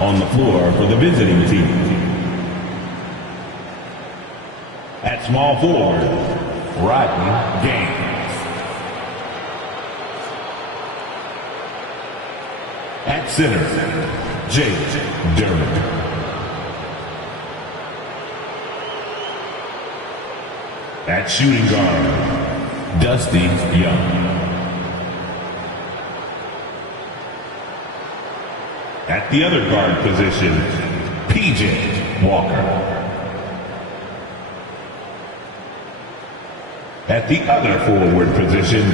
On the floor for the visiting team. At small forward, Rodney Gaines. At center, Jake Durham. At shooting guard, Dusty Young. At the other guard position, P.J. Walker. At the other forward position,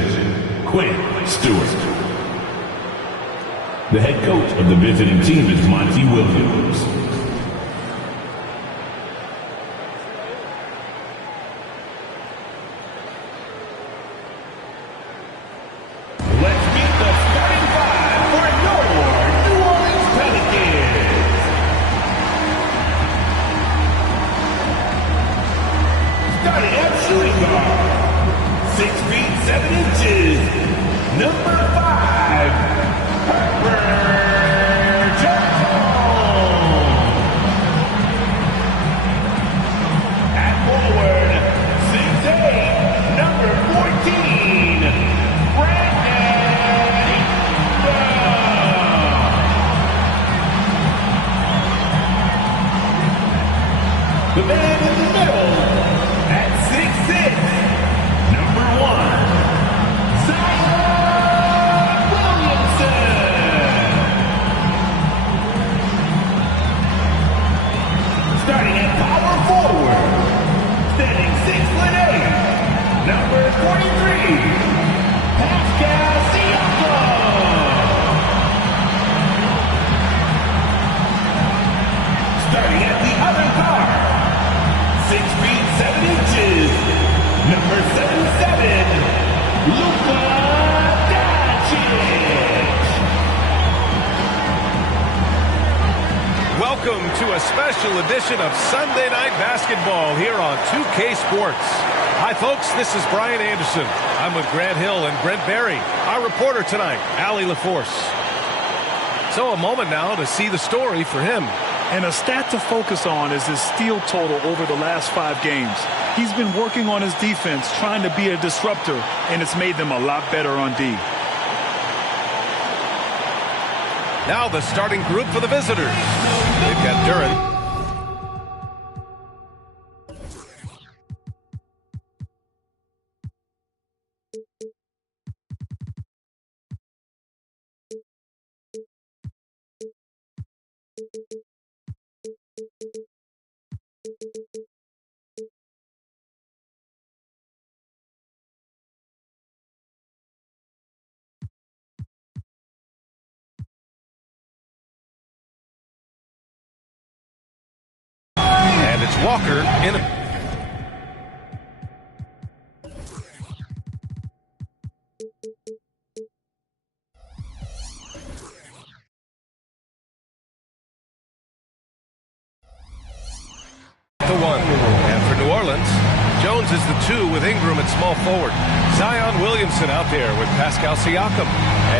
Quinn Stewart. The head coach of the visiting team is Monty Williams. Let's meet the starting five for your New Orleans Pelicans. Starting at shooting guard. 6 feet 7 inches, number 5, Herbert Jones. At forward, 6'8", number 14, Brandon Ingram. The man in the middle, at 6'6", starting at power forward, standing 6'8", number 43, Pascal Siakam. Starting at the other guard, 6 feet 7 inches, number 77, Luka Doncic. Welcome to a special edition of Sunday Night Basketball here on 2K Sports. Hi, folks. This is Brian Anderson. I'm with Grant Hill and Brent Berry. Our reporter tonight, Allie LaForce. So a moment now to see the story for him. And a stat to focus on is his steal total over the last 5 games. He's been working on his defense, trying to be a disruptor, and it's made them a lot better on D. Now the starting group for the visitors. They've got Duran. And it's Walker in a... The 1. And for New Orleans, Jones is the 2 with Ingram at small forward. Zion Williamson out there with Pascal Siakam.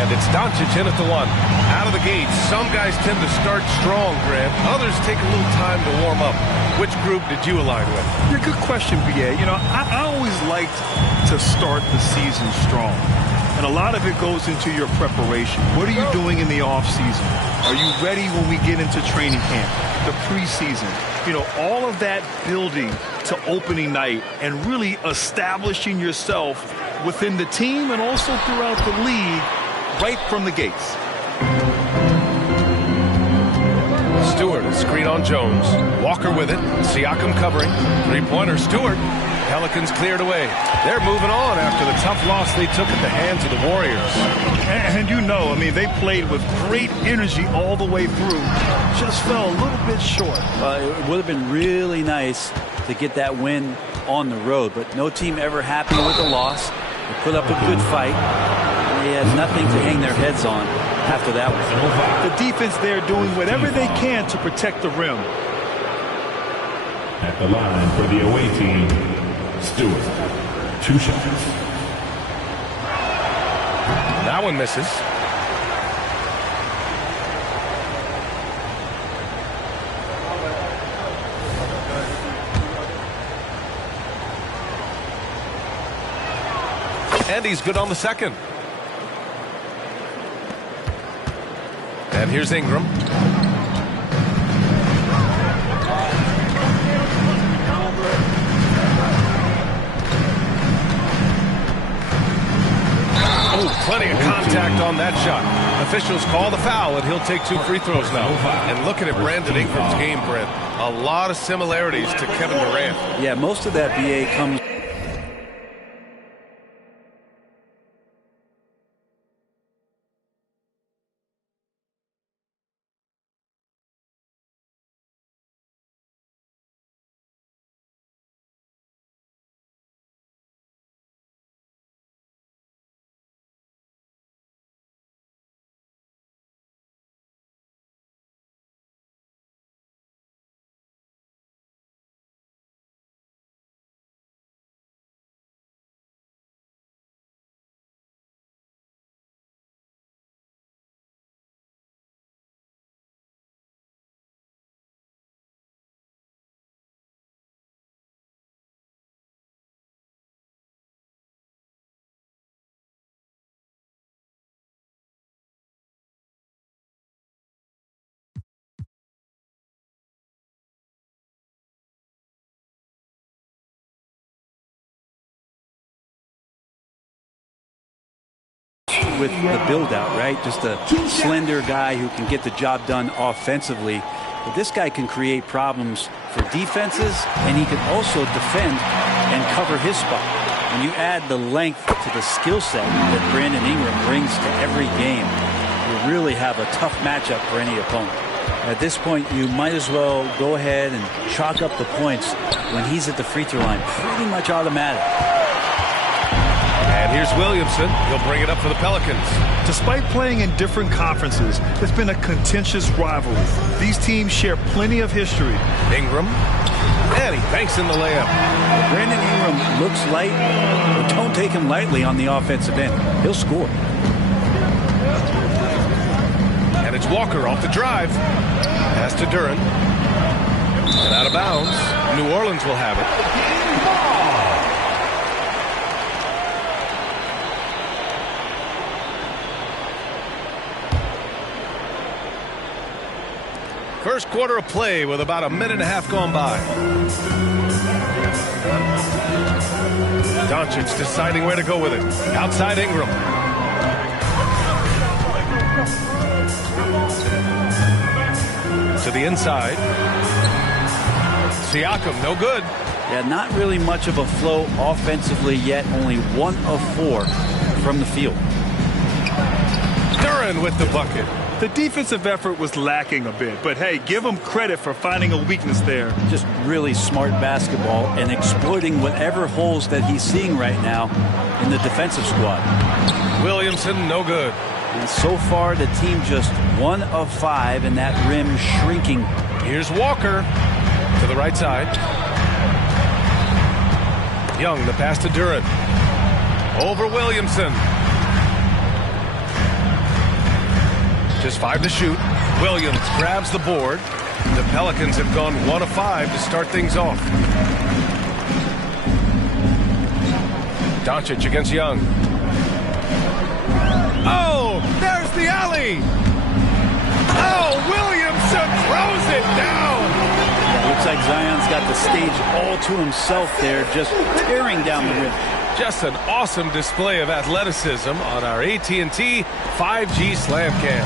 And it's Doncic in at the 1. Out of the gates, some guys tend to start strong, Grant. Others take a little time to warm up. Which group did you align with? Yeah, good question, B.A. You know, I always liked to start the season strong. And a lot of it goes into your preparation. What are you doing in the offseason? Are you ready when we get into training camp, the preseason? You know, all of that building to opening night and really establishing yourself within the team and also throughout the league right from the gates. Stewart, a screen on Jones. Walker with it. Siakam covering. Three-pointer, Stewart. Pelicans cleared away. They're moving on after the tough loss they took at the hands of the Warriors. And you know, I mean, they played with great energy all the way through. Just fell a little bit short. It would have been really nice to get that win on the road, but no team ever happy with the loss. They put up a good fight. They had nothing to hang their heads on after that one. The defense there doing whatever they can to protect the rim. At the line for the away team, Stewart. 2 shots. That one misses. And he's good on the second. And here's Ingram. Oh, plenty of contact on that shot. Officials call the foul, and he'll take 2 free throws now. And looking at Brandon Ingram's game, Brent, a lot of similarities to Kevin Durant. Yeah, most of that BA comes. With the build-out, right? Just a slender guy who can get the job done offensively. But this guy can create problems for defenses, and he can also defend and cover his spot. When you add the length to the skill set that Brandon Ingram brings to every game, you really have a tough matchup for any opponent. At this point, you might as well go ahead and chalk up the points when he's at the free throw line. Pretty much automatic. And here's Williamson. He'll bring it up for the Pelicans. Despite playing in different conferences, it's been a contentious rivalry. These teams share plenty of history. Ingram. And he banks in the layup. Brandon Ingram looks light, but don't take him lightly on the offensive end. He'll score. And it's Walker off the drive. Pass to Duran. And out of bounds. New Orleans will have it. First quarter of play with about a minute and a half gone by. Doncic deciding where to go with it. Outside Ingram. To the inside. Siakam, no good. Yeah, not really much of a flow offensively yet. Only 1 of 4 from the field. Duran with the bucket. The defensive effort was lacking a bit, but hey, give him credit for finding a weakness there. Just really smart basketball and exploiting whatever holes that he's seeing right now in the defensive squad. Williamson, no good. And so far, the team just 1 of 5, and that rim shrinking. Here's Walker to the right side. Young, the pass to Duran. Over Williamson. Just 5 to shoot. Williams grabs the board. The Pelicans have gone 1 of 5 to start things off. Doncic against Young. Oh, there's the alley. Oh, Williamson throws it down. Looks like Zion's got the stage all to himself there, just tearing down the rim. Just an awesome display of athleticism on our AT&T 5G Slam Cam.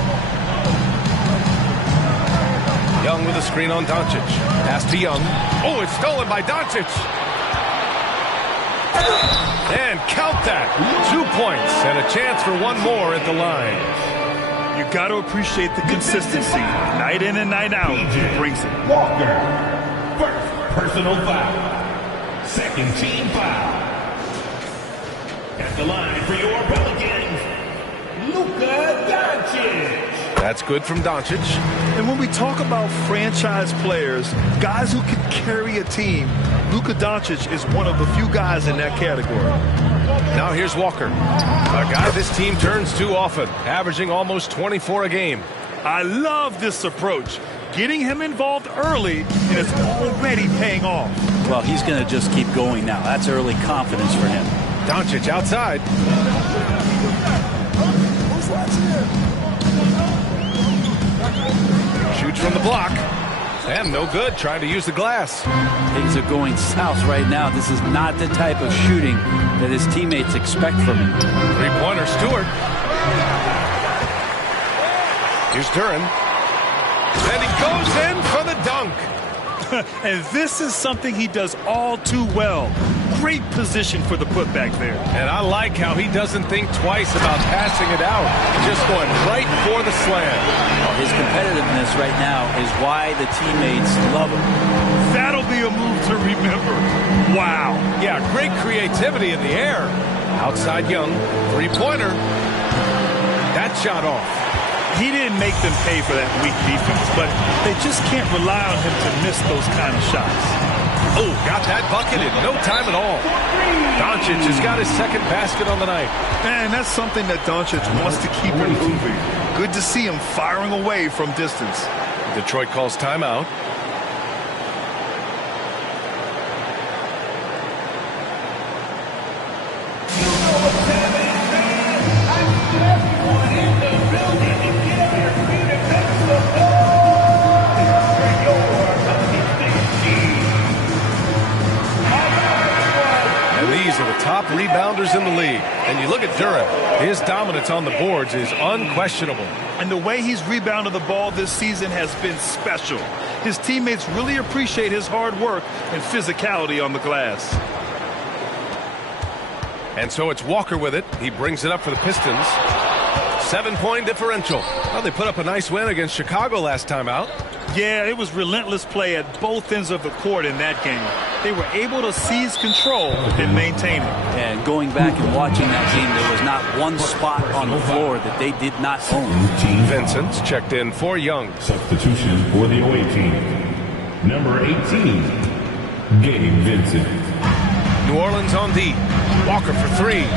Young with a screen on Doncic. Pass to Young. Oh, it's stolen by Doncic. And count that. 2 points and a chance for 1 more at the line. You got to appreciate the consistency. Night in and night out, he brings it. Walker. First personal foul. Second team foul. At the line for your Pelicans, Luka Doncic. That's good from Doncic. And when we talk about franchise players, guys who can carry a team, Luka Doncic is one of the few guys in that category. Now here's Walker, a guy this team turns to often, averaging almost 24 a game. I love this approach. Getting him involved early, and it's already paying off. Well, he's going to just keep going now. That's early confidence for him. Doncic outside. Shoots from the block. And no good, trying to use the glass. Things are going south right now. This is not the type of shooting that his teammates expect from him. Three-pointer, Stewart. Here's Duran. And he goes in for the dunk. And this is something he does all too well. Great position for the putback there. And I like how he doesn't think twice about passing it out. Just going right for the slam. His competitiveness right now is why the teammates love him. That'll be a move to remember. Wow. Yeah, great creativity in the air. Outside Young. Three-pointer. That shot off. He didn't make them pay for that weak defense, but they just can't rely on him to miss those kind of shots. Oh, got that bucket in no time at all. Doncic has got his second basket on the night. Man, that's something that Doncic wants to keep improving. Good to see him firing away from distance. Detroit calls timeout. Top rebounders in the league. And you look at Duran, his dominance on the boards is unquestionable. And the way he's rebounded the ball this season has been special. His teammates really appreciate his hard work and physicality on the glass. And so it's Walker with it. He brings it up for the Pistons. 7-point differential. Well, they put up a nice win against Chicago last time out. Yeah, it was relentless play at both ends of the court in that game. They were able to seize control and maintain it. And going back and watching that game, there was not one spot on the floor that they did not own. Vincent's checked in for Young. Substitution for the away team. Number 18, Gabe Vincent. New Orleans on D. Walker for three.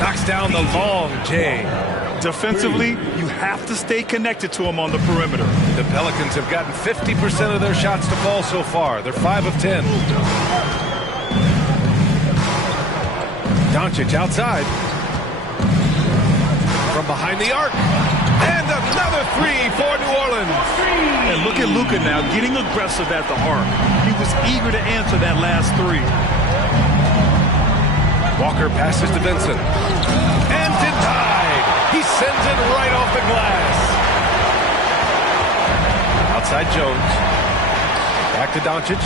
Knocks down the long J. Defensively, you have to stay connected to him on the perimeter. The Pelicans have gotten 50% of their shots to fall so far. They're 5 of 10. Doncic outside. From behind the arc. And another three for New Orleans. And look at Luka now getting aggressive at the arc. He was eager to answer that last three. Walker passes to Vincent. And denied. He sends it right off the glass. Outside Jones. Back to Doncic.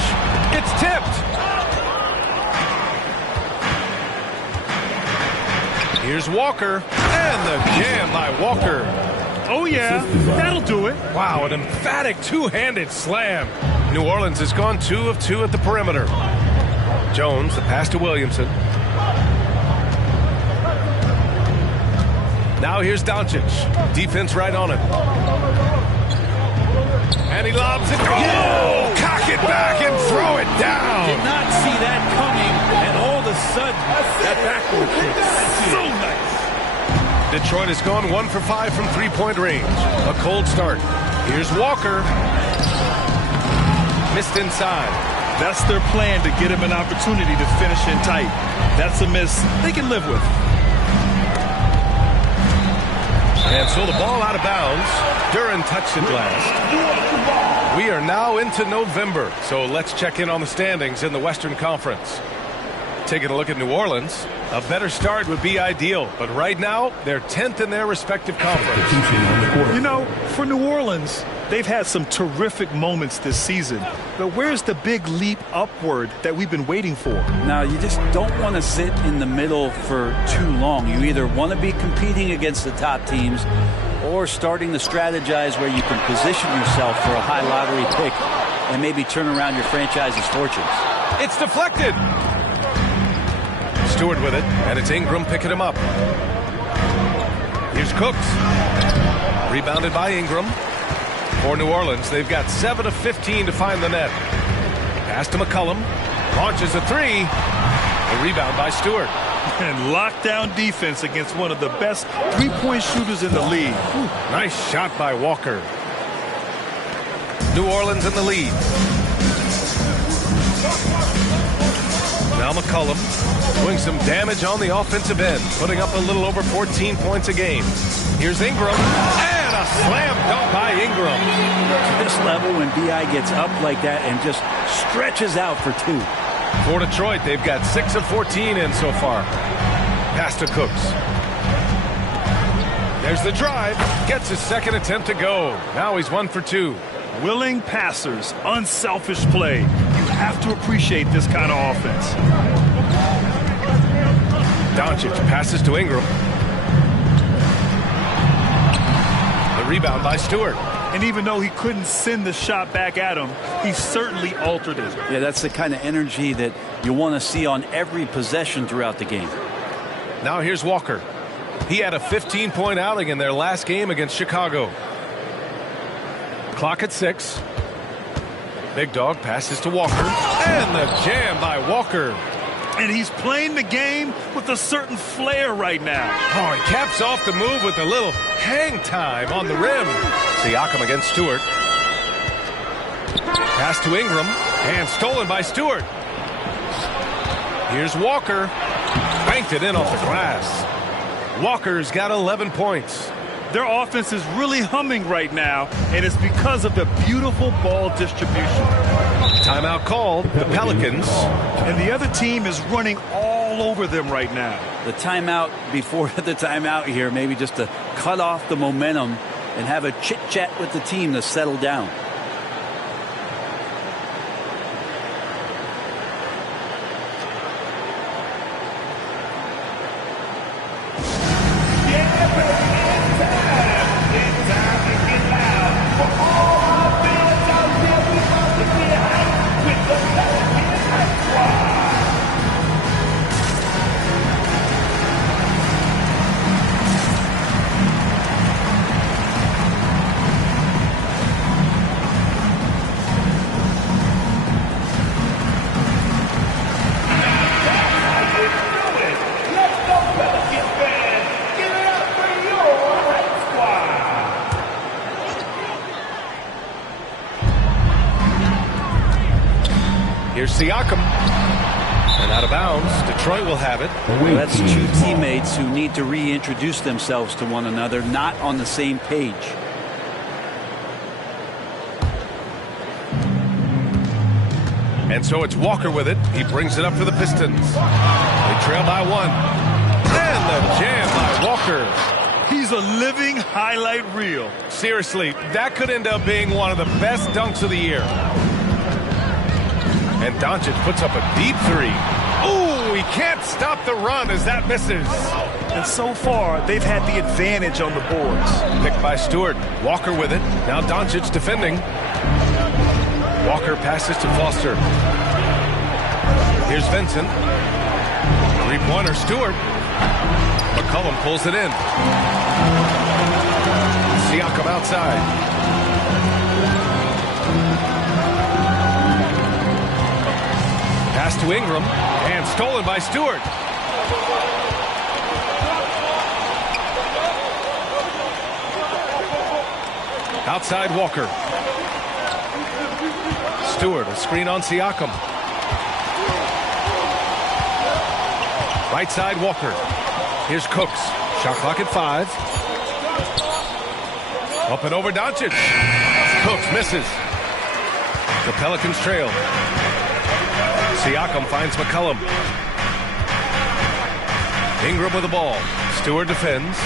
It's tipped. Here's Walker. And the jam by Walker. Oh, yeah. That'll do it. Wow, an emphatic two-handed slam. New Orleans has gone 2 of 2 at the perimeter. Jones, the pass to Williamson. Now here's Doncic. Defense right on him. And he lobs it. Oh! Cock it back and throw it down. Did not see that coming, and all of a sudden, that backward kick. So nice. Detroit has gone 1 for 5 from three-point range. A cold start. Here's Walker. Missed inside. That's their plan, to get him an opportunity to finish in tight. That's a miss they can live with. And so the ball out of bounds. Duran touched it last. We are now into November, so let's check in on the standings in the Western Conference. Taking a look at New Orleans, a better start would be ideal, but right now they're 10th in their respective conference. You know, for New Orleans, they've had some terrific moments this season, but where's the big leap upward that we've been waiting for? Now, you just don't want to sit in the middle for too long. You either want to be competing against the top teams or starting to strategize where you can position yourself for a high lottery pick and maybe turn around your franchise's fortunes. It's deflected. Stewart with it, and it's Ingram picking him up. Here's Cooks. Rebounded by Ingram. For New Orleans, they've got 7 of 15 to find the net. Pass to McCollum. Launches a three. A rebound by Stewart. And lockdown defense against one of the best three-point shooters in the league. Nice shot by Walker. New Orleans in the lead. Now Now McCollum doing some damage on the offensive end, putting up a little over 14 points a game. Here's Ingram, and a slam dunk by Ingram. To this level, when B.I. gets up like that and just stretches out for two. For Detroit, they've got 6 of 14 in so far. Pass to Cooks. There's the drive. Gets his second attempt to go. Now he's 1 for 2. Willing passers, unselfish play. You have to appreciate this kind of offense. Doncic passes to Ingram. The rebound by Stewart. And even though he couldn't send the shot back at him, he certainly altered it. Yeah, that's the kind of energy that you want to see on every possession throughout the game. Now here's Walker. He had a 15-point outing in their last game against Chicago. Clock at 6. Big Dog passes to Walker. And the jam by Walker. And he's playing the game with a certain flair right now. Oh, he caps off the move with a little hang time on the rim. Siakam against Stewart. Pass to Ingram. And stolen by Stewart. Here's Walker. Banked it in off the glass. Walker's got 11 points. Their offense is really humming right now, and it's because of the beautiful ball distribution. Timeout called, the Pelicans. And the other team is running all over them right now. The timeout before the timeout here, maybe just to cut off the momentum and have a chit-chat with the team to settle down. Here's Siakam. And out of bounds. Detroit will have it. Well, that's two teammates who need to reintroduce themselves to one another, not on the same page. And so it's Walker with it. He brings it up for the Pistons. They trail by 1. And the jam by Walker. He's a living highlight reel. Seriously, that could end up being one of the best dunks of the year. And Doncic puts up a deep 3. Ooh, he can't stop the run as that misses. And so far, they've had the advantage on the boards. Picked by Stewart. Walker with it. Now Doncic defending. Walker passes to Foster. Here's Vincent. Three-pointer Stewart. McCollum pulls it in. Siakam outside. Pass to Ingram, and stolen by Stewart. Outside Walker. Stewart, a screen on Siakam. Right side Walker. Here's Cooks. Shot clock at 5. Up and over Doncic. Cooks misses. The Pelicans trail. Siakam finds McCollum. Ingram with the ball. Stewart defends.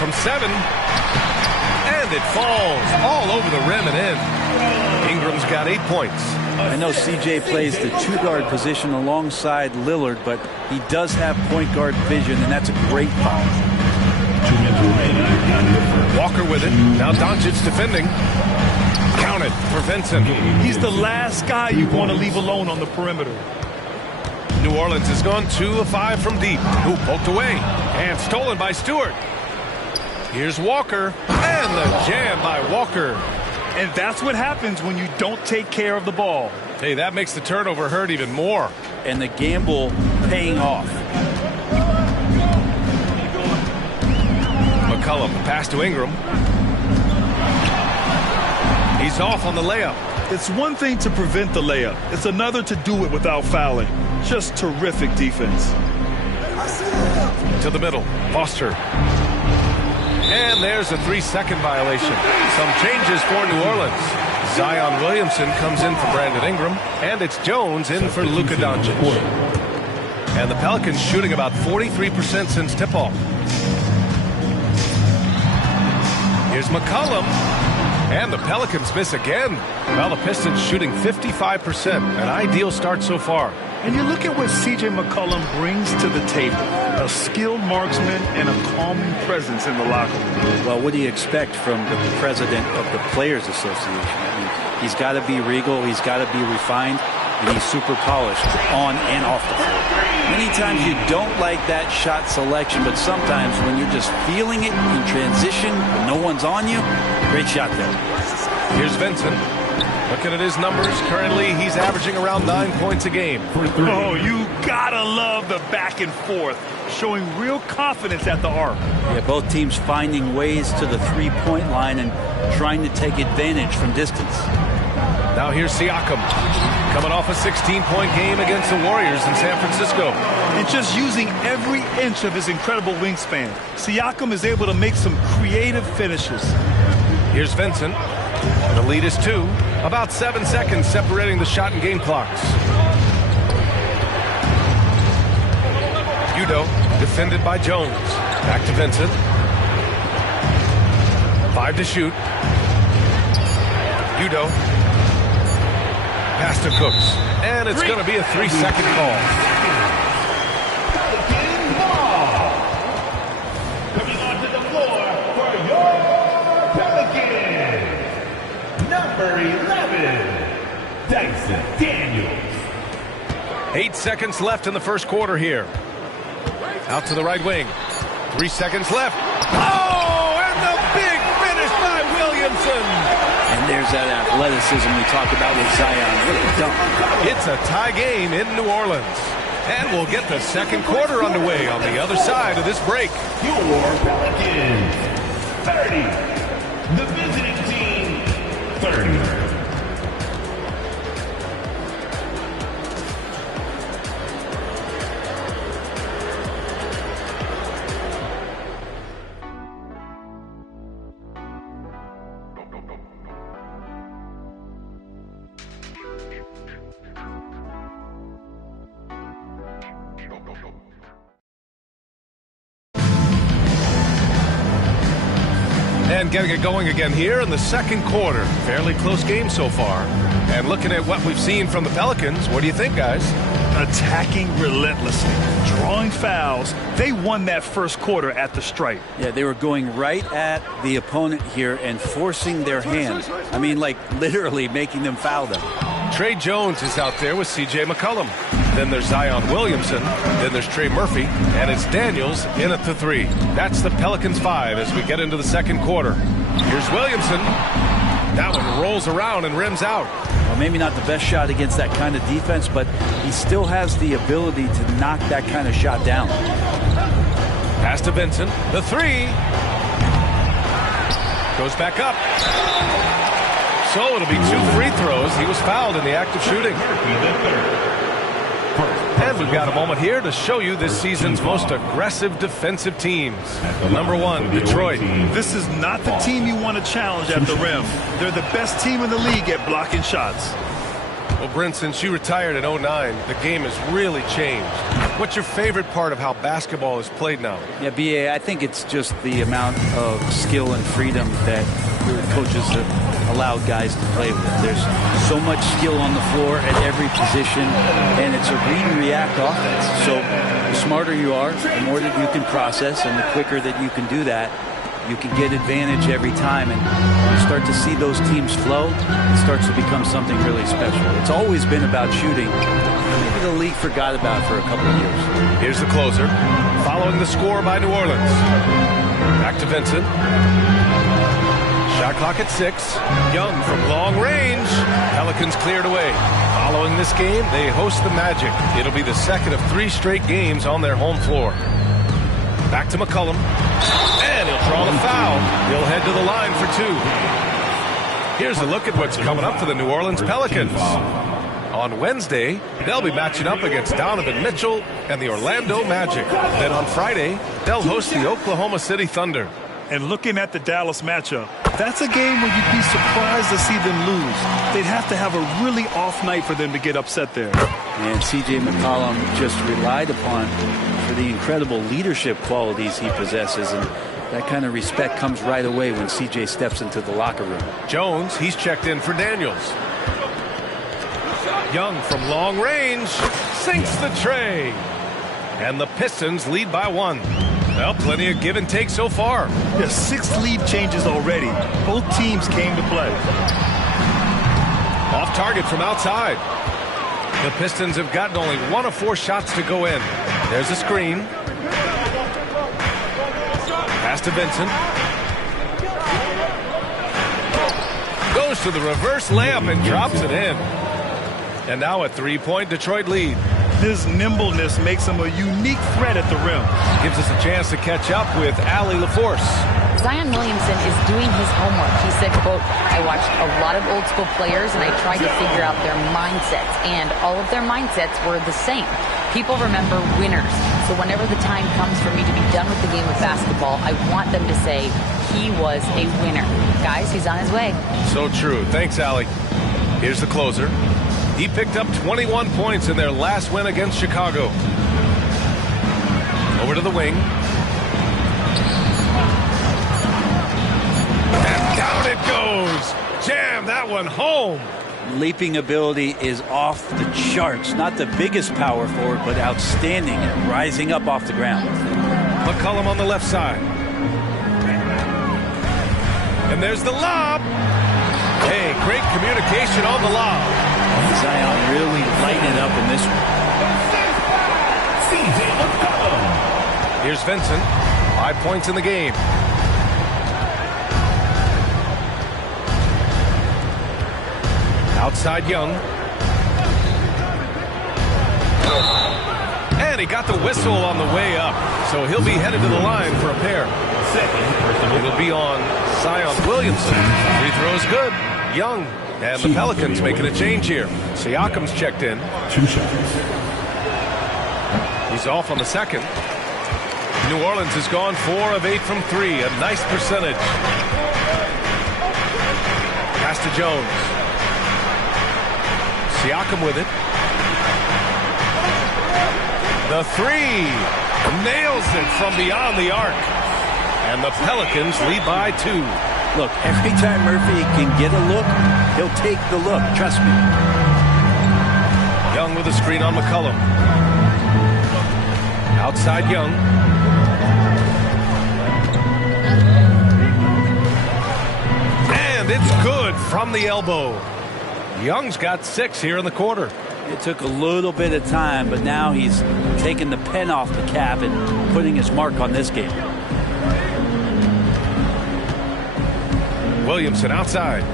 From 7. And it falls all over the rim and in. Ingram's got 8 points. I know CJ plays the 2-guard position alongside Lillard, but he does have point guard vision, and that's a great foul. Walker with it. Now Doncic defending. Counted for Vincent. He's the last guy you want to leave alone on the perimeter. New Orleans has gone 2 of 5 from deep. Who poked away. And stolen by Stewart. Here's Walker. And the jam by Walker. And that's what happens when you don't take care of the ball. Hey, that makes the turnover hurt even more. And the gamble paying off. McCollum, pass to Ingram. He's off on the layup. It's one thing to prevent the layup. It's another to do it without fouling. Just terrific defense. To the middle, Foster. And there's a 3-second violation. Some changes for New Orleans. Zion Williamson comes in for Brandon Ingram, and it's Jones in for Luka Doncic. And the Pelicans shooting about 43% since tip-off. Here's McCollum. And the Pelicans miss again. Well, the Pistons shooting 55%. An ideal start so far. And you look at what C.J. McCollum brings to the table. A skilled marksman and a calming presence in the locker room. Well, what do you expect from the president of the Players Association? I mean, he's got to be regal. He's got to be refined. And he's super polished on and off the floor. Many times you don't like that shot selection, but sometimes when you're just feeling it in transition, when no one's on you, great shot there. Here's Vincent. Looking at his numbers, currently he's averaging around 9 points a game. Oh, you gotta love the back and forth, showing real confidence at the arc. Yeah, both teams finding ways to the three-point line and trying to take advantage from distance. Now here's Siakam, coming off a 16-point game against the Warriors in San Francisco. And just using every inch of his incredible wingspan, Siakam is able to make some creative finishes. Here's Vincent. The lead is 2. About 7 seconds separating the shot and game clocks. Udo, defended by Jones. Back to Vincent. 5 to shoot. Udo. Pass to Cooks. And it's going to be a 3-second call. Pelicans ball. Coming onto the floor for your Pelicans. Number 11, Dyson Daniels. 8 seconds left in the first quarter here. Out to the right wing. 3 seconds left. Oh, and the big finish by Williamson. And there's that athleticism we talked about with Zion. What a dunk. It's a tie game in New Orleans. And we'll get the second quarter underway on the other side of this break. Your Pelicans, 30. The visiting team, 30. And getting it going again here in the second quarter. Fairly close game so far. And looking at what we've seen from the Pelicans, what do you think, guys? Attacking relentlessly, drawing fouls. They won that first quarter at the stripe. Yeah, they were going right at the opponent here and forcing their hand. I mean, like literally making them foul them. Trey Jones is out there with C.J. McCollum. Then there's Zion Williamson. Then there's Trey Murphy. And it's Daniels in at the 3. That's the Pelicans 5 as we get into the second quarter. Here's Williamson. That one rolls around and rims out. Well, maybe not the best shot against that kind of defense, but he still has the ability to knock that kind of shot down. Pass to Vincent. The 3. Goes back up. So it'll be 2 free throws. He was fouled in the act of shooting. And we've got a moment here to show you this season's most aggressive defensive teams. Number 1, Detroit. This is not the team you want to challenge at the rim. They're the best team in the league at blocking shots. Well, Brent, since you retired in 09, the game has really changed. What's your favorite part of how basketball is played now? Yeah, B.A., I think it's just the amount of skill and freedom that the coaches have allowed guys to play with. There's so much skill on the floor at every position, and it's a read and react offense. So the smarter you are, the more that you can process, and the quicker that you can do that, you can get advantage every time. And when you start to see those teams flow, it starts to become something really special. It's always been about shooting. Maybe the league forgot about it for a couple of years. Here's the closer, following the score by New Orleans. Back to Vincent. Shot clock at 6. Young from long range. Pelicans cleared away. Following this game, they host the Magic. It'll be the second of 3 straight games on their home floor. Back to McCollum. And he'll draw the foul. He'll head to the line for 2. Here's a look at what's coming up for the New Orleans Pelicans. On Wednesday, they'll be matching up against Donovan Mitchell and the Orlando Magic. Then on Friday, they'll host the Oklahoma City Thunder. And looking at the Dallas matchup, that's a game where you'd be surprised to see them lose. They'd have to have a really off night for them to get upset there. And C.J. McCollum just relied upon for the incredible leadership qualities he possesses. And that kind of respect comes right away when C.J. steps into the locker room. Jones, he's checked in for Daniels. Young from long range sinks the tray. And the Pistons lead by 1. Well, plenty of give and take so far. Yeah, 6 lead changes already. Both teams came to play. Off target from outside. The Pistons have gotten only 1 of 4 shots to go in. There's a screen. Pass to Vincent. Goes to the reverse layup and drops it in. And now a 3-point Detroit lead. His nimbleness makes him a unique threat at the rim. Gives us a chance to catch up with Allie LaForce. Zion Williamson is doing his homework. He said, quote, I watched a lot of old school players and I tried to figure out their mindsets. And all of their mindsets were the same. People remember winners. So whenever the time comes for me to be done with the game of basketball, I want them to say he was a winner. Guys, he's on his way. So true. Thanks, Allie. Here's the closer. He picked up 21 points in their last win against Chicago. Over to the wing. And down it goes. Jam that one home. Leaping ability is off the charts. Not the biggest power forward, but outstanding at rising up off the ground. McCollum on the left side. And there's the lob. Hey, great communication on the lob. Zion really lighting it up in this one. Here's Vincent. 5 points in the game. Outside Young. And he got the whistle on the way up. So he'll be headed to the line for a pair. It'll be on Zion Williamson. Free throw's good. Young. And the Pelicans making a change here. Siakam's checked in. 2 shots. He's off on the second. New Orleans has gone 4 of 8 from 3. A nice percentage. Pass to Jones. Siakam with it. The 3. Nails it from beyond the arc. And the Pelicans lead by 2. Look, every time Murphy can get a look, he'll take the look. Trust me. Young with a screen on McCollum. Outside Young. And it's good from the elbow. Young's got 6 here in the quarter. It took a little bit of time, but now he's taking the pen off the cap and putting his mark on this game. Williamson outside.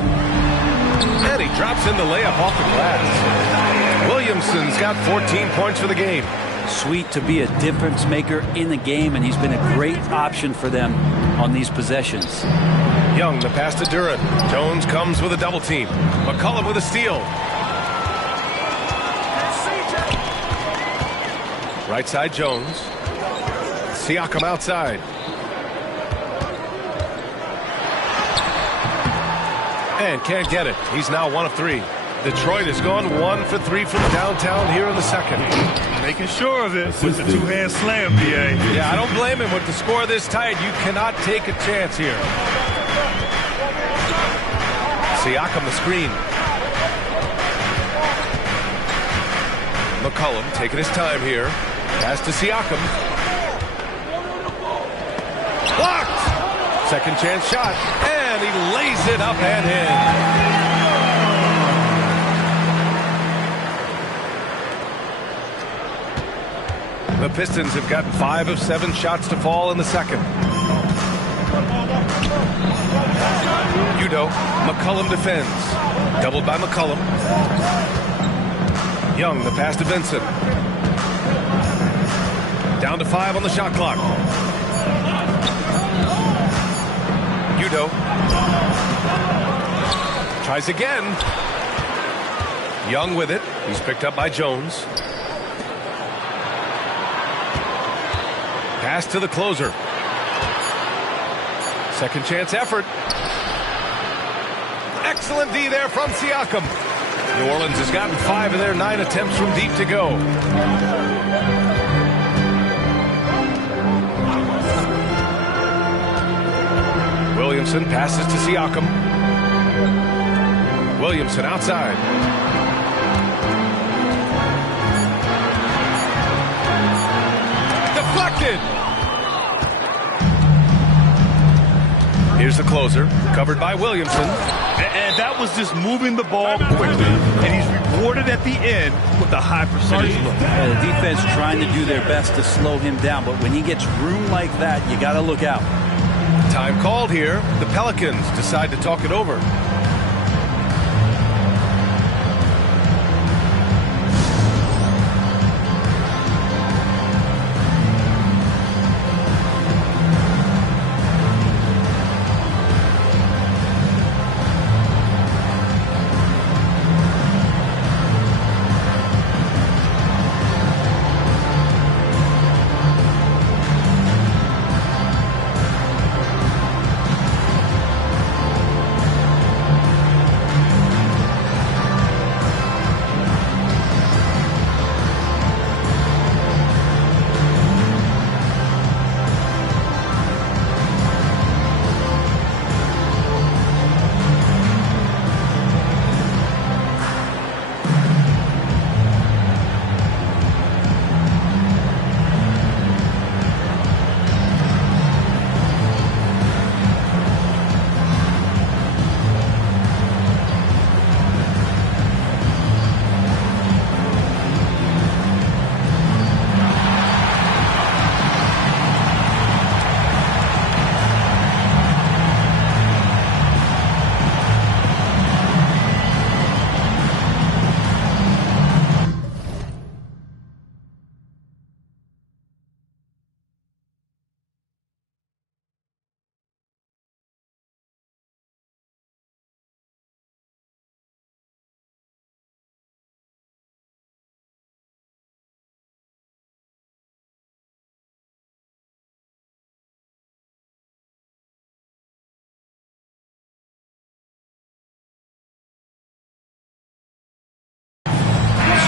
And he drops in the layup off the glass. Williamson's got 14 points for the game. Sweet to be a difference maker in the game, and he's been a great option for them on these possessions. Young, the pass to Duran. Jones comes with a double team. McCollum with a steal. Right side Jones. Siakam outside. And can't get it. He's now 1 of 3. Detroit has gone 1 for 3 from downtown here in the second. Making sure of it with the 2-hand slam, B.A. Yeah, I don't blame him. With the score this tight, you cannot take a chance here. Siakam the screen. McCollum taking his time here. Pass to Siakam. Blocked! Second chance shot. And he lays it up and in. The Pistons have gotten 5 of 7 shots to fall in the second. Udo, McCollum defends. Doubled by McCollum. Young, the pass to Vincent. Down to 5 on the shot clock. Udo. Tries again. Young with it. He's picked up by Jones. Pass to the closer. Second chance effort. Excellent D there from Siakam. New Orleans has gotten 5 of their 9 attempts from deep to go. Williamson passes to Siakam. Williamson outside. Deflected. Here's the closer, covered by Williamson. And that was just moving the ball quickly, and he's rewarded at the end with a high percentage look. Yeah, the defense trying to do their best to slow him down, but when he gets room like that, you got to look out. Time called here. The Pelicans decide to talk it over.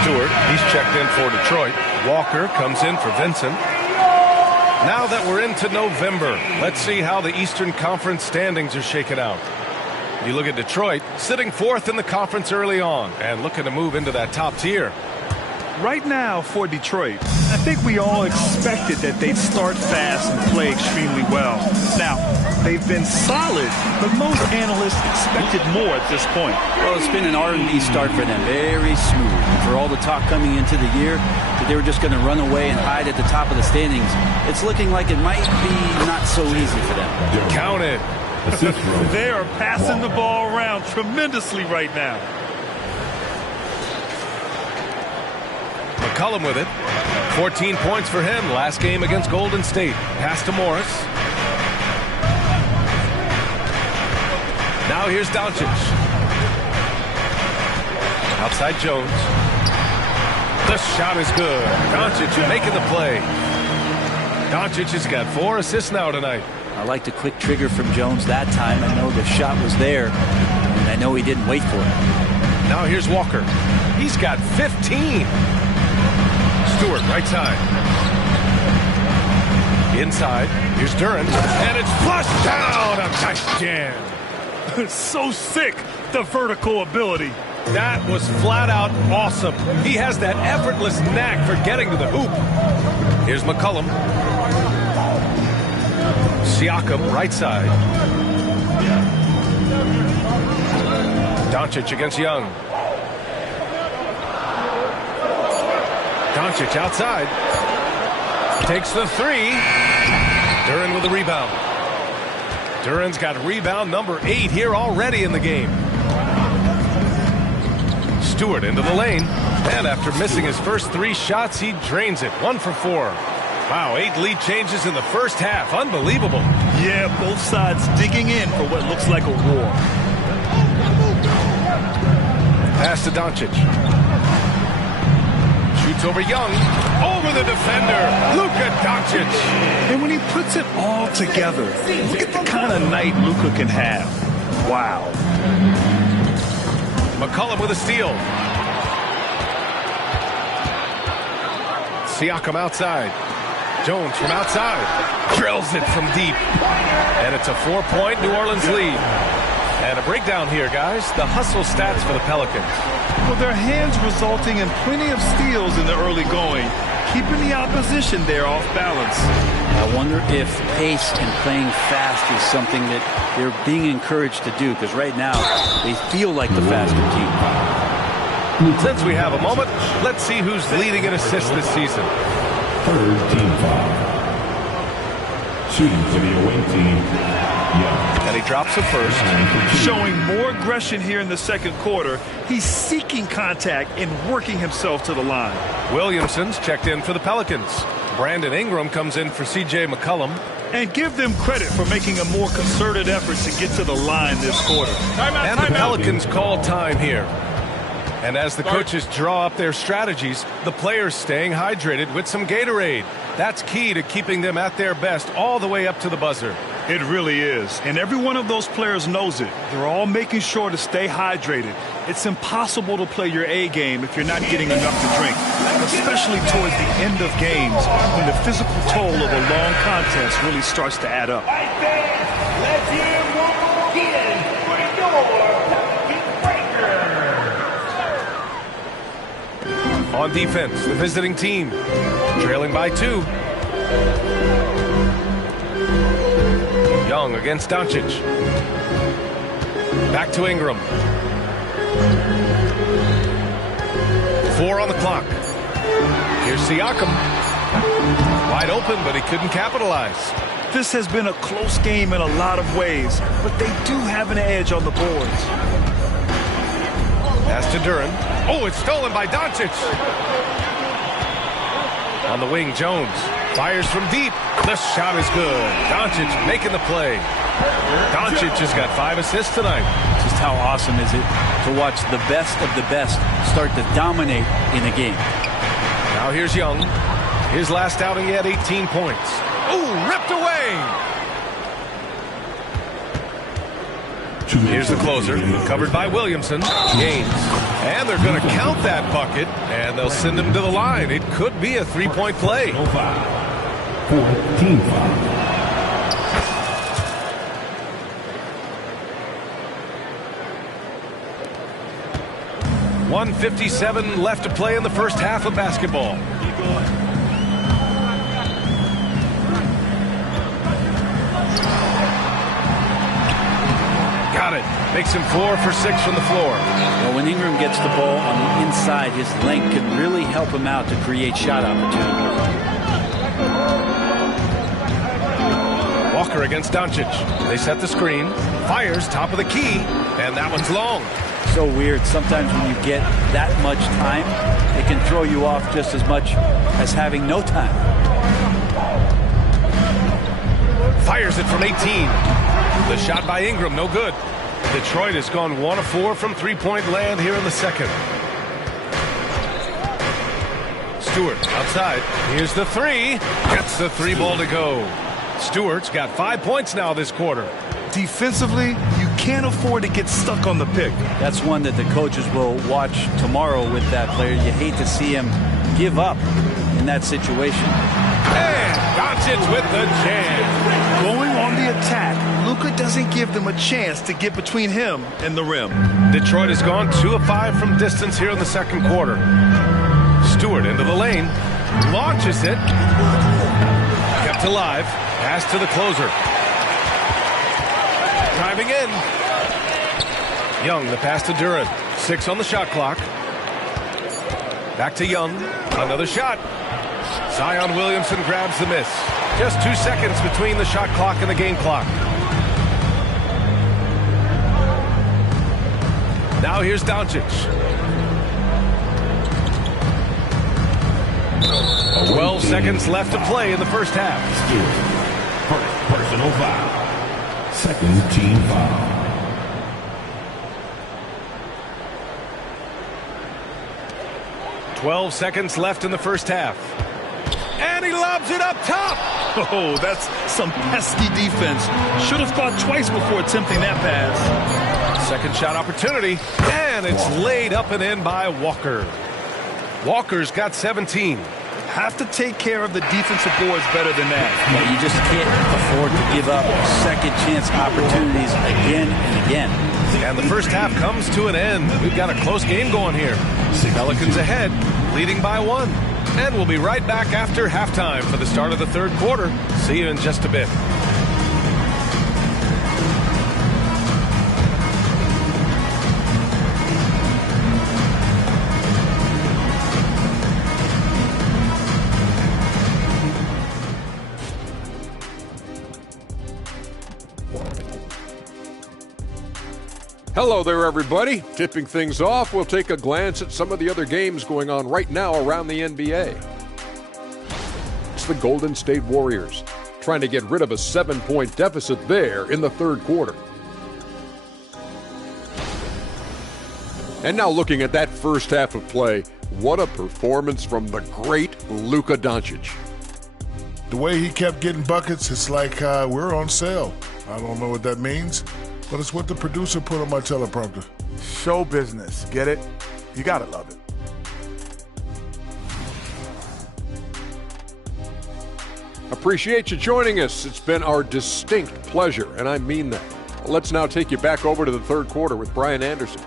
Stewart, he's checked in for Detroit. Walker comes in for Vincent. Now that we're into November, let's see how the Eastern Conference standings are shaken out. You look at Detroit, sitting 4th in the conference early on and looking to move into that top tier. Right now for Detroit, I think we all expected that they'd start fast and play extremely well. Now, they've been solid, but most analysts expected more at this point. Well, it's been an R&B start for them, very smooth. For all the talk coming into the year that they were just going to run away and hide at the top of the standings, it's looking like it might be not so easy for them. Count it. They are passing the ball around tremendously right now. McCollum with it. 14 points for him last game against Golden State. Pass to Morris. Now here's Doncic. Outside Jones. The shot is good. Doncic making the play. Doncic has got 4 assists now tonight. I like the quick trigger from Jones that time. I know the shot was there, and I know he didn't wait for it. Now here's Walker. He's got 15. Stewart, right side. Inside. Here's Duran. And it's flushed down. A nice jam. So sick, the vertical ability. That was flat out awesome. He has that effortless knack for getting to the hoop. Here's McCollum. Siakam, right side. Doncic against Young. Doncic outside. Takes the 3. Duran with the rebound. Duran's got rebound number 8 here already in the game. Stewart into the lane. And after missing his first 3 shots, he drains it. 1 for 4. Wow, 8 lead changes in the first half. Unbelievable. Yeah, both sides digging in for what looks like a war. Pass to Doncic. Shoots over Young. Over the defender. Luka Doncic. And when he puts it all together, look at the kind of night Luka can have. Wow. McCollum with a steal. Siakam outside. Jones from outside. Drills it from deep. And it's a 4-point New Orleans lead. And a breakdown here, guys. The hustle stats for the Pelicans. Well, their hands resulting in plenty of steals in the early going, keeping the opposition there off balance. I wonder if pace and playing fast is something that they're being encouraged to do, because right now they feel like the faster team. Since we have a moment, let's see who's leading in assists this season. Third team foul. Shooting to the away team. And he drops it first. Showing more aggression here in the second quarter. He's seeking contact and working himself to the line. Williamson's checked in for the Pelicans. Brandon Ingram comes in for C.J. McCollum. And give them credit for making a more concerted effort to get to the line this quarter. And the Pelicans call time here. And as the coaches draw up their strategies, the players staying hydrated with some Gatorade. That's key to keeping them at their best all the way up to the buzzer. It really is. And every one of those players knows it. They're all making sure to stay hydrated. It's impossible to play your A game if you're not getting enough to drink, especially towards the end of games when the physical toll of a long contest really starts to add up. Let's hear him one more again for your breaker. On defense, the visiting team, trailing by 2. Young against Doncic. Back to Ingram. 4 on the clock. Here's Siakam. Wide open, but he couldn't capitalize. This has been a close game in a lot of ways, but they do have an edge on the boards. Pass to Duren. Oh, it's stolen by Doncic. On the wing, Jones fires from deep. The shot is good. Doncic making the play. Doncic has got 5 assists tonight. Just how awesome is it to watch the best of the best start to dominate in a game. Now here's Young. His last outing, he had 18 points. Ooh, ripped away. Here's the closer, covered by Williamson. Gaines. And they're going to count that bucket, and they'll send him to the line. It could be a 3-point play. Fourth team foul. 1:57 left to play in the first half of basketball. Got it. Makes him 4 for 6 from the floor. Well, when Ingram gets the ball on the inside, his length can really help him out to create shot opportunities. Walker against Doncic. They set the screen. Fires top of the key. And that one's long. So weird. Sometimes when you get that much time, it can throw you off just as much as having no time. Fires it from 18. The shot by Ingram, no good. Detroit has gone 1 of 4 from three-point land here in the second. Stewart outside. Here's the 3. Gets the 3 ball to go. Stewart's got 5 points now this quarter. Defensively, you can't afford to get stuck on the pick. That's one that the coaches will watch tomorrow with that player. You hate to see him give up in that situation. And Doncic with the jam. Going on the attack, Luka doesn't give them a chance to get between him and the rim. Detroit has gone 2 of 5 from distance here in the second quarter. Stewart into the lane. Launches it. Kept alive. Pass to the closer. Driving in. Young, the pass to Duren. 6 on the shot clock. Back to Young. Another shot. Zion Williamson grabs the miss. Just 2 seconds between the shot clock and the game clock. Now here's Doncic. 12 seconds left to play in the first half. First personal foul. Second team foul. 12 seconds left in the first half. And he lobs it up top. Oh, that's some pesky defense. Should have thought twice before attempting that pass. Second shot opportunity, and it's laid up and in by Walker. Walker's got 17. Have to take care of the defensive boards better than that. Yeah, you just can't afford to give up second chance opportunities again and again. And the first half comes to an end. We've got a close game going here. Pelicans ahead, leading by 1. And we'll be right back after halftime for the start of the third quarter. See you in just a bit. Hello there, everybody. Tipping things off, we'll take a glance at some of the other games going on right now around the NBA. It's the Golden State Warriors trying to get rid of a 7-point deficit there in the third quarter. And now looking at that first half of play, what a performance from the great Luka Doncic. The way he kept getting buckets, it's like we're on sale. I don't know what that means, but it's what the producer put on my teleprompter. Show business. Get it? You gotta love it. Appreciate you joining us. It's been our distinct pleasure, and I mean that. Let's now take you back over to the third quarter with Brian Anderson.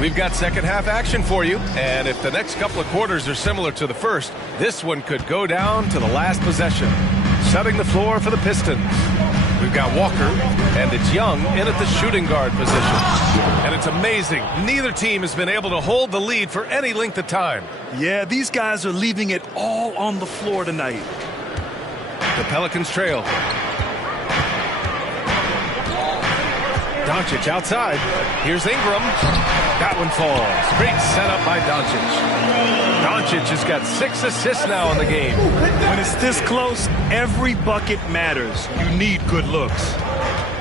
We've got second half action for you, and if the next couple of quarters are similar to the first, this one could go down to the last possession. Setting the floor for the Pistons. We've got Walker, and it's Young in at the shooting guard position. And it's amazing. Neither team has been able to hold the lead for any length of time. Yeah, these guys are leaving it all on the floor tonight. The Pelicans trail. Doncic outside. Here's Ingram. That one falls. Great setup by Doncic. Doncic has got 6 assists now in the game. When it's this close, every bucket matters. You need good looks.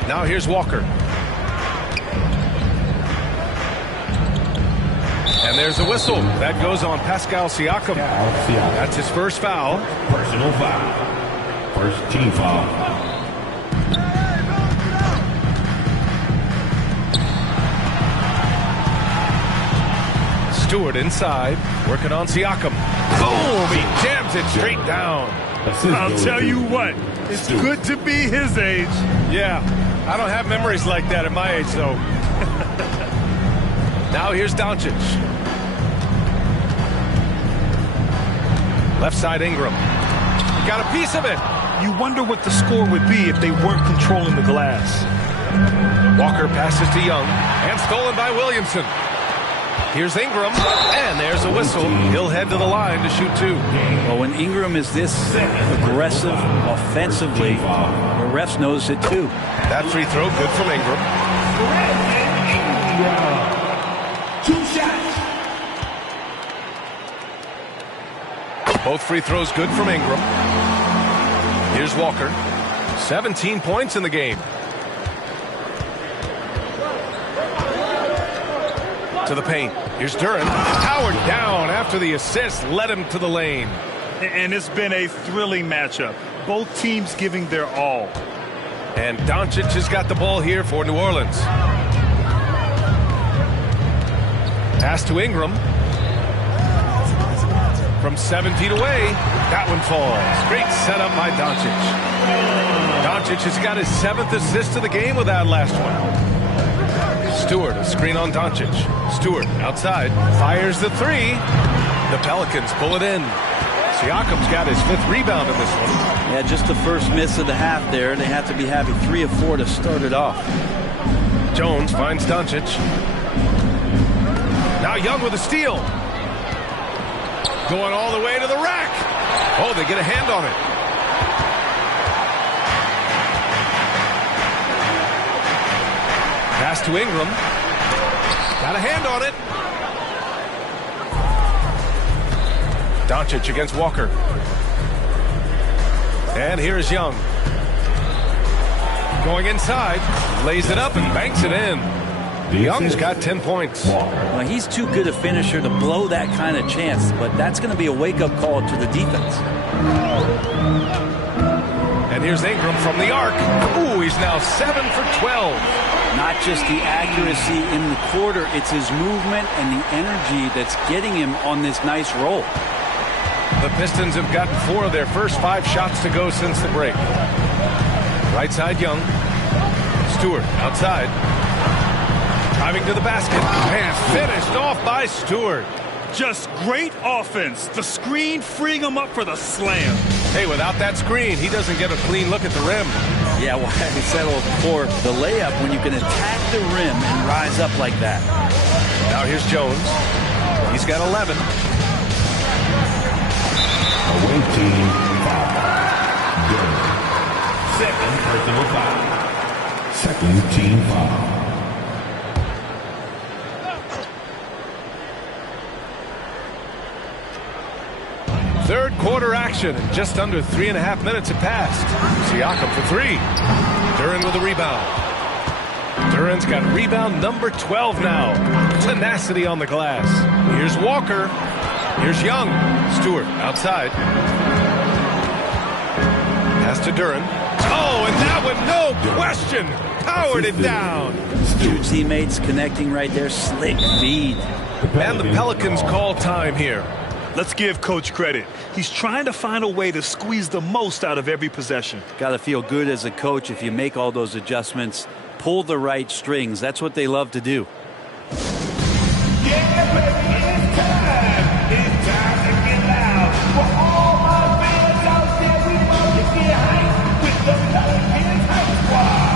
Now here's Walker. And there's a whistle. That goes on Pascal Siakam. That's his first foul. Personal foul. First team foul. Stewart inside, working on Siakam. Boom! He jams it straight down. I'll tell you what, it's good to be his age. Yeah, I don't have memories like that at my age, though. Now here's Doncic. Left side Ingram. Got a piece of it. You wonder what the score would be if they weren't controlling the glass. Walker passes to Young, and stolen by Williamson. Here's Ingram, and there's a whistle. He'll head to the line to shoot 2. Well, when Ingram is this aggressive offensively, the refs notice it too. That free throw good from Ingram. 2 shots. Both free throws good from Ingram. Here's Walker. 17 points in the game. To the paint. Here's Duran. Powered down after the assist led him to the lane. And it's been a thrilling matchup. Both teams giving their all. And Doncic has got the ball here for New Orleans. Pass to Ingram. From 7 feet away, that one falls. Great setup by Doncic. Doncic has got his 7th assist of the game with that last one. Stewart, a screen on Doncic. Stewart, outside, fires the 3. The Pelicans pull it in. Siakam's got his 5th rebound in this one. Yeah, just the first miss of the half there. They have to be having 3 of 4 to start it off. Jones finds Doncic. Now Young with a steal. Going all the way to the rack. Oh, they get a hand on it. Pass to Ingram. Got a hand on it. Doncic against Walker. And here's Young. Going inside, lays it up and banks it in. Young's got 10 points. Well, he's too good a finisher to blow that kind of chance, but that's going to be a wake-up call to the defense. And here's Ingram from the arc. Ooh, he's now 7 for 12. Not just the accuracy in the quarter, it's his movement and the energy that's getting him on this nice roll. The Pistons have gotten 4 of their first 5 shots to go since the break. Right side, Young. Stewart outside. Driving to the basket. And finished off by Stewart. Just great offense. The screen freeing him up for the slam. Hey, without that screen, he doesn't get a clean look at the rim. Yeah, well, I said before, the layup, when you can attack the rim and rise up like that. Now here's Jones. He's got 11. Away team foul. Second personal foul. Second team foul. Third quarter action, and just under 3.5 minutes have passed. Siakam for 3. Duren with a rebound. Duren's got rebound number 12 now. Tenacity on the glass. Here's Walker. Here's Young. Stewart outside. Pass to Duren. Oh, and that one, no question, powered it down. 2 teammates connecting right there. Slick feed. And the Pelicans call time here. Let's give Coach credit. He's trying to find a way to squeeze the most out of every possession. Got to feel good as a coach if you make all those adjustments, pull the right strings. That's what they love to do. Yeah, baby, it's time. It's time to get loud. For all my fans out there, we want to get hyped with the Pelicans Hype Squad.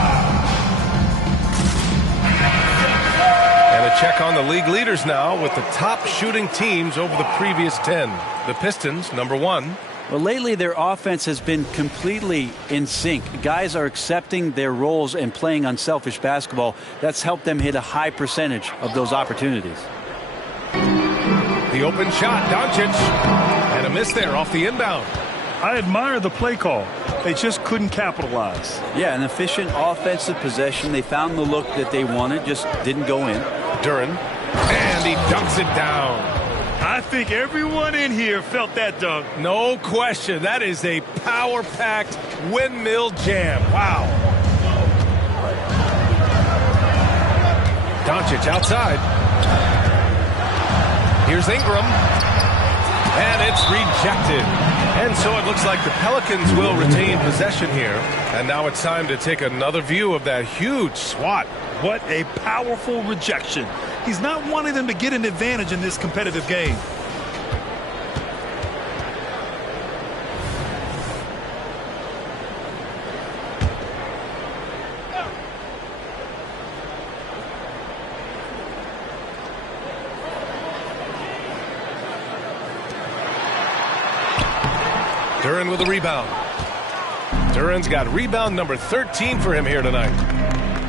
And a check on the league leaders now with the top shooting teams over the previous 10. The Pistons, number 1. Well, lately their offense has been completely in sync. Guys are accepting their roles and playing unselfish basketball. That's helped them hit a high percentage of those opportunities. The open shot, Doncic. And a miss there off the inbound. I admire the play call. They just couldn't capitalize. Yeah, an efficient offensive possession. They found the look that they wanted, just didn't go in. Duren. And he dunks it down. I think everyone in here felt that dunk. No question. That is a power-packed windmill jam. Wow. Doncic outside. Here's Ingram. And it's rejected. And so it looks like the Pelicans will retain possession here. And now it's time to take another view of that huge swat. What a powerful rejection. He's not wanting them to get an advantage in this competitive game. Duren with a rebound. Duren's got rebound number 13 for him here tonight.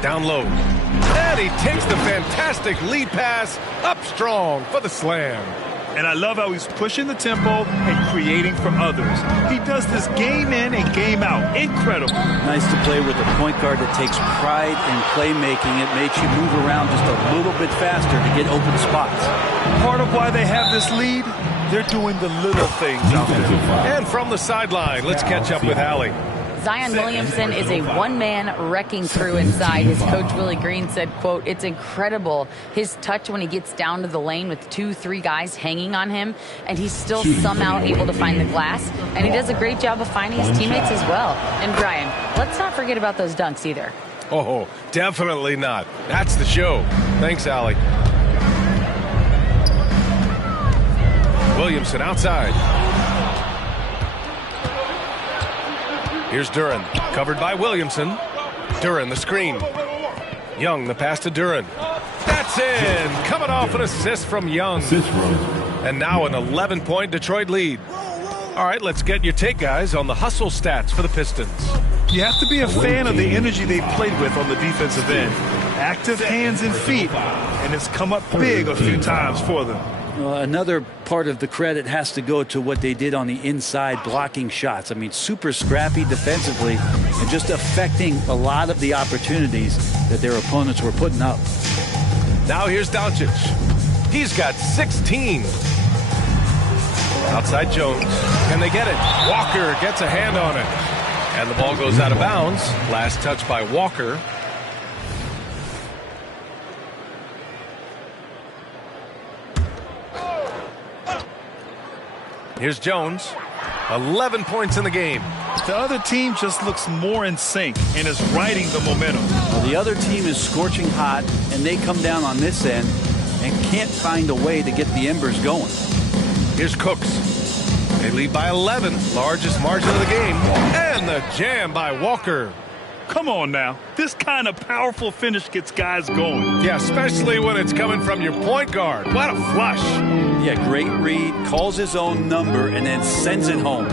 Down low. And he takes the fantastic lead pass up strong for the slam. And I love how he's pushing the tempo and creating for others. He does this game in and game out. Incredible. Nice to play with a point guard that takes pride in playmaking. It makes you move around just a little bit faster to get open spots. Part of why they have this lead, they're doing the little things out there. And from the sideline, let's catch up with Allie. Zion Williamson is a one-man wrecking crew inside. His coach, Willie Green, said, quote, "It's incredible. His touch when he gets down to the lane with 2-3 guys hanging on him, and he's still somehow able to find the glass. And he does a great job of finding his teammates as well." And Brian, let's not forget about those dunks either. Oh, definitely not. That's the show. Thanks, Allie. Williamson outside. Here's Duren, covered by Williamson. Duren, the screen. Young, the pass to Duren. That's in! Coming off an assist from Young. And now an 11-point Detroit lead. All right, let's get your take, guys, on the hustle stats for the Pistons. You have to be a fan of the energy they played with on the defensive end. Active hands and feet, and it's come up big a few times for them. Another part of the credit has to go to what they did on the inside blocking shots. I mean, super scrappy defensively and just affecting a lot of the opportunities that their opponents were putting up. Now here's Doncic. He's got 16. Outside Jones. Can they get it? Walker gets a hand on it. And the ball goes out of bounds. Last touch by Walker. Here's Jones. 11 points in the game. The other team just looks more in sync and is riding the momentum. Well, the other team is scorching hot, and they come down on this end and can't find a way to get the embers going. Here's Cooks. They lead by 11. Largest margin of the game. And the jam by Walker. Come on now. This kind of powerful finish gets guys going. Yeah, especially when it's coming from your point guard. What a flush. Yeah, great read. Calls his own number and then sends it home.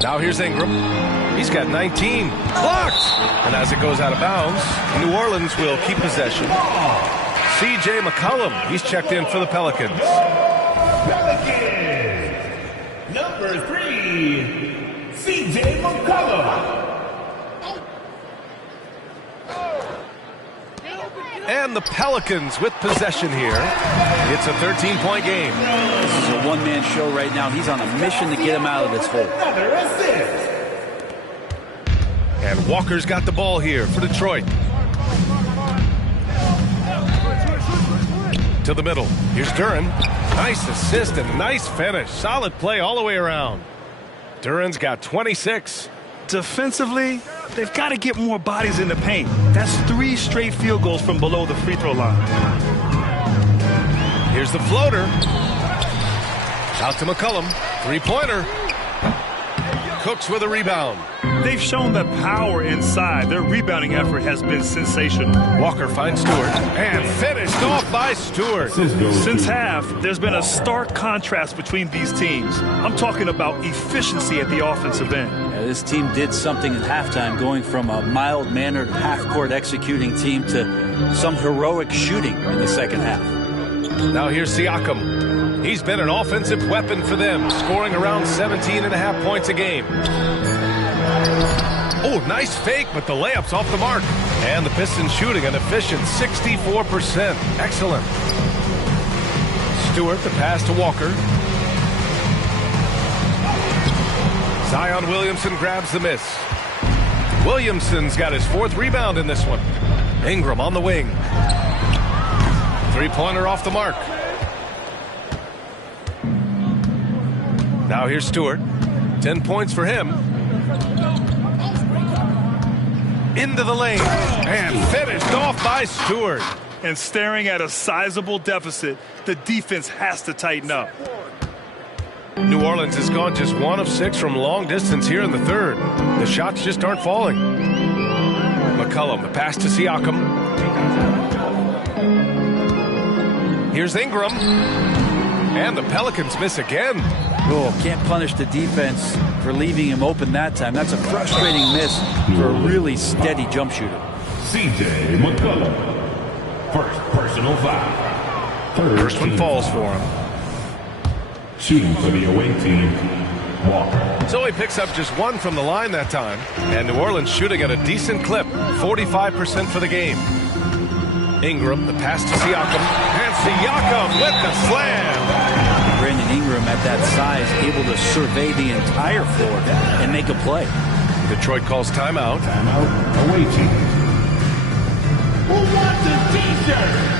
Now here's Ingram. He's got 19. Blocked. And as it goes out of bounds, New Orleans will keep possession. C.J. McCollum. He's checked in for the Pelicans. Pelicans, number 3, C.J. McCollum. And the Pelicans with possession here. It's a 13-point game. This is a one-man show right now. He's on a mission to get him out of this hole. Another assist. And Walker's got the ball here for Detroit. To the middle. Here's Duren. Nice assist and nice finish. Solid play all the way around. Duren's got 26. Defensively, they've got to get more bodies in the paint. That's 3 straight field goals from below the free throw line. Here's the floater. Out to McCollum. Three-pointer. Cooks with a rebound. They've shown the power inside. Their rebounding effort has been sensational. Walker finds Stewart. And finished off by Stewart. Since half, there's been a stark contrast between these teams. I'm talking about efficiency at the offensive end. Yeah, this team did something at halftime, going from a mild-mannered half-court executing team to some heroic shooting in the second half. Now here's Siakam. He's been an offensive weapon for them, scoring around 17.5 points a game. Oh, nice fake, but the layup's off the mark. And the Pistons shooting an efficient 64%. Excellent. Stewart, the pass to Walker. Zion Williamson grabs the miss. Williamson's got his 4th rebound in this one. Ingram on the wing. Three-pointer off the mark. Now here's Stewart. 10 points for him. Into the lane. And finished off by Stewart. And staring at a sizable deficit, the defense has to tighten up. New Orleans has gone just 1 of 6 from long distance here in the third. The shots just aren't falling. McCollum, the pass to Siakam. Here's Ingram. And the Pelicans miss again. Oh, can't punish the defense for leaving him open that time. That's a frustrating miss for a really steady jump shooter. C.J. McCollum. First personal foul. First one falls for him. Shooting for the away team, Walker. So he picks up just 1 from the line that time. And New Orleans shooting at a decent clip, 45% for the game. Ingram, the pass to Siakam. And Siakam with the slam. Brandon Ingram at that size, able to survey the entire floor and make a play. Detroit calls timeout. Timeout, away team. Who wants a t-shirt?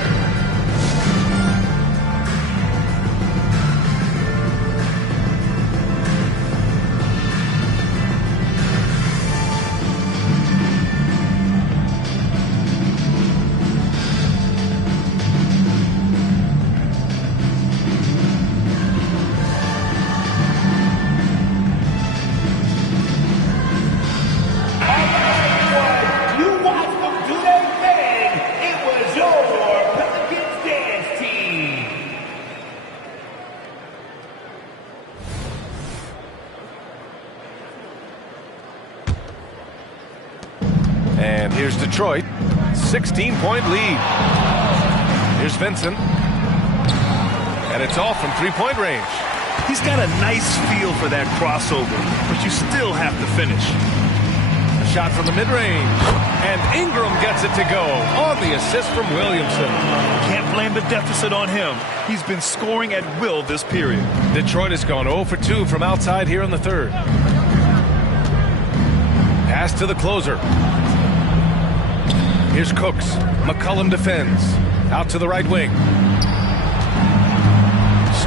And here's Detroit, 16-point lead. Here's Vincent. And it's off from three-point range. He's got a nice feel for that crossover, but you still have to finish. A shot from the mid-range. And Ingram gets it to go on the assist from Williamson. Can't blame the deficit on him. He's been scoring at will this period. Detroit has gone 0 for 2 from outside here in the third. Pass to the closer. Here's Cooks. McCollum defends. Out to the right wing.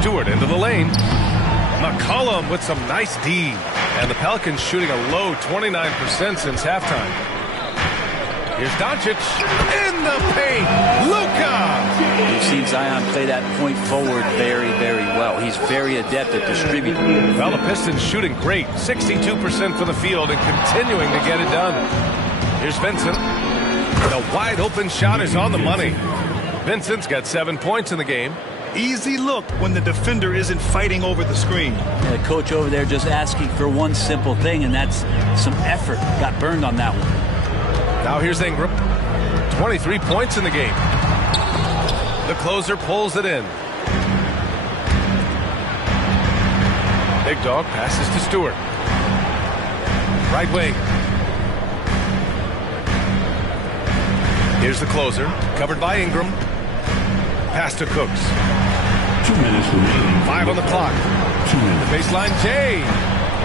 Stewart into the lane. McCollum with some nice D. And the Pelicans shooting a low 29% since halftime. Here's Doncic in the paint. Luka! We've seen Zion play that point forward very, very well. He's very adept at distributing. Well, the Pistons shooting great. 62% from the field and continuing to get it done. Here's Vincent. The wide open shot is on the money. Vincent's got 7 points in the game. Easy look when the defender isn't fighting over the screen. The coach over there just asking for one simple thing, and that's some effort. Got burned on that one. Now here's Ingram. 23 points in the game. The closer pulls it in. Big Dog passes to Stewart. Right wing. Here's the closer, covered by Ingram. Pass to Cooks. 2 minutes remaining. 5 on the clock. 2 minutes. The baseline J.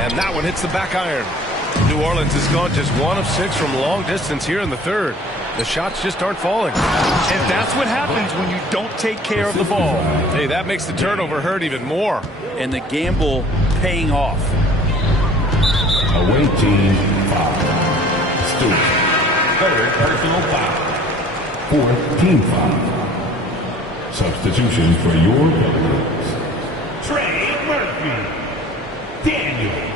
And that one hits the back iron. New Orleans has gone just 1 of 6 from long distance here in the third. The shots just aren't falling. And that's what happens when you don't take care of the ball. Hey, that makes the turnover hurt even more. And the gamble paying off. Away team foul. Stewart. Third personal foul. Fourth team foul. Substitution for your Pelicans. Trey Murphy. Daniels.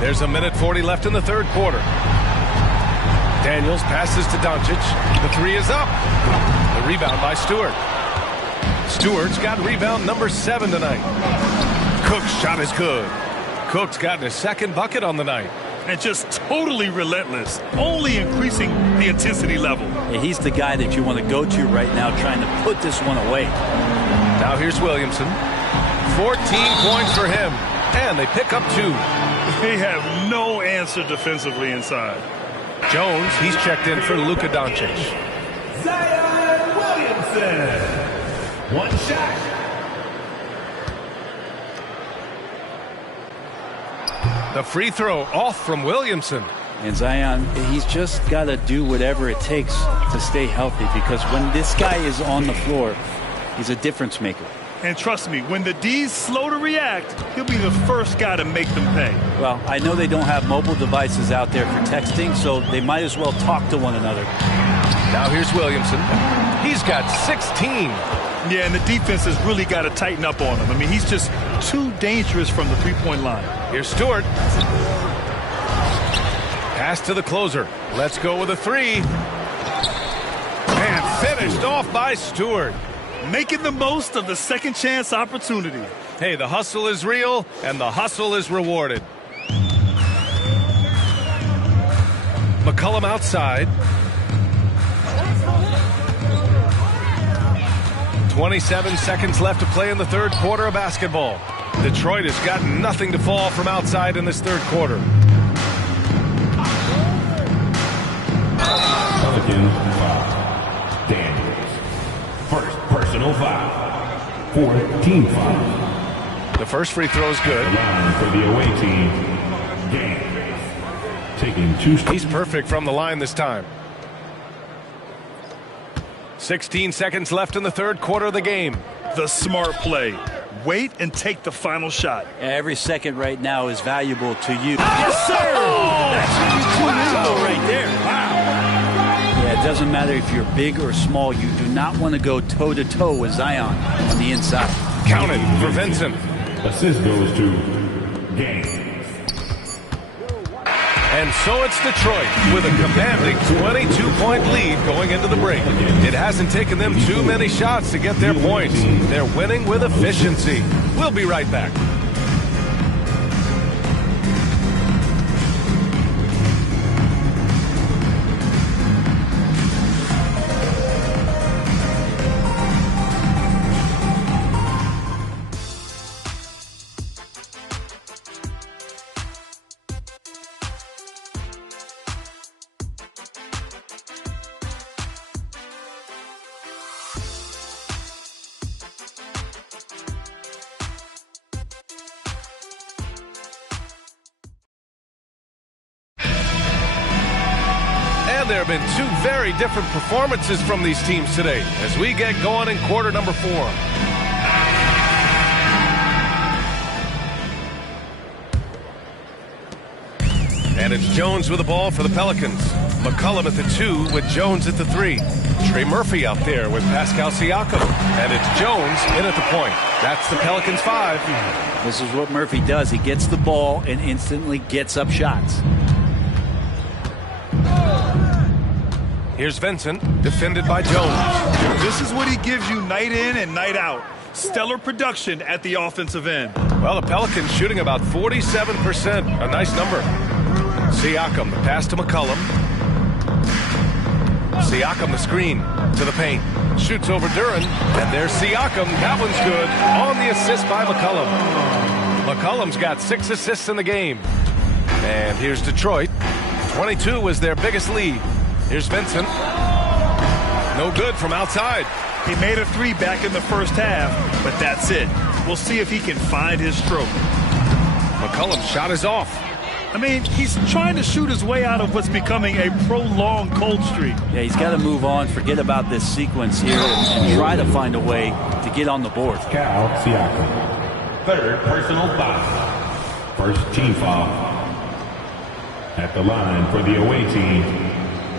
There's a minute 40 left in the third quarter. Daniels passes to Doncic. The three is up. The rebound by Stewart. Stewart's got rebound number 7 tonight. Cook's shot is good. Cook's gotten his second bucket on the night. And just totally relentless, only increasing the intensity level. Yeah, he's the guy that you want to go to right now, trying to put this one away. Now here's Williamson. 14 points for him. And they pick up 2. They have no answer defensively inside. Jones, he's checked in for Luka Doncic. Zion Williamson. 1 shot. The free throw off from Williamson. And Zion, he's just got to do whatever it takes to stay healthy, because when this guy is on the floor, he's a difference maker. And trust me, when the D's slow to react, he'll be the first guy to make them pay. Well, I know they don't have mobile devices out there for texting, so they might as well talk to one another. Now here's Williamson. He's got 16. Yeah, and the defense has really got to tighten up on him. I mean, he's just too dangerous from the three-point line. Here's Stewart. Pass to the closer. Let's go with a 3. And finished off by Stewart. Making the most of the second chance opportunity. Hey, the hustle is real, and the hustle is rewarded. McCollum outside. 27 seconds left to play in the third quarter of basketball. Detroit has got nothing to fall from outside in this third quarter. Pelicans foul. Daniels. First personal foul. Fourth team foul. The first free throw is good. Line for the away team. Game. Taking 2 steps. He's perfect from the line this time. 16 seconds left in the third quarter of the game. The smart play. Wait and take the final shot. Every second right now is valuable to you. Yes, sir! That's what you tune in right there. Wow. Yeah, it doesn't matter if you're big or small. You do not want to go toe-to-toe with Zion on the inside. Counted for Vincent. Assist goes to Game. And so it's Detroit with a commanding 22-point lead going into the break. It hasn't taken them too many shots to get their points. They're winning with efficiency. We'll be right back. there have been two very different performances from these teams today as we get going in quarter number 4. And it's Jones with the ball for the Pelicans. McCollum at the 2 with Jones at the 3. Trey Murphy out there with Pascal Siakam. And it's Jones in at the point. That's the Pelicans 5. This is what Murphy does. He gets the ball and instantly gets up shots. Here's Vincent, defended by Jones. This is what he gives you night in and night out. Stellar production at the offensive end. Well, the Pelicans shooting about 47%. A nice number. Siakam, the pass to McCollum. Siakam, the screen to the paint. Shoots over Duren. And there's Siakam. That one's good. On the assist by McCollum. McCollum's got 6 assists in the game. And here's Detroit. 22 was their biggest lead. Here's Vincent. No good from outside. He made a 3 back in the first half, but that's it. We'll see if he can find his stroke. McCollum's shot is off. I mean, he's trying to shoot his way out of what's becoming a prolonged cold streak. Yeah, he's got to move on, forget about this sequence here, and try to find a way to get on the board. Pascal Siakam. 3rd personal foul. First team foul. At the line for the away team.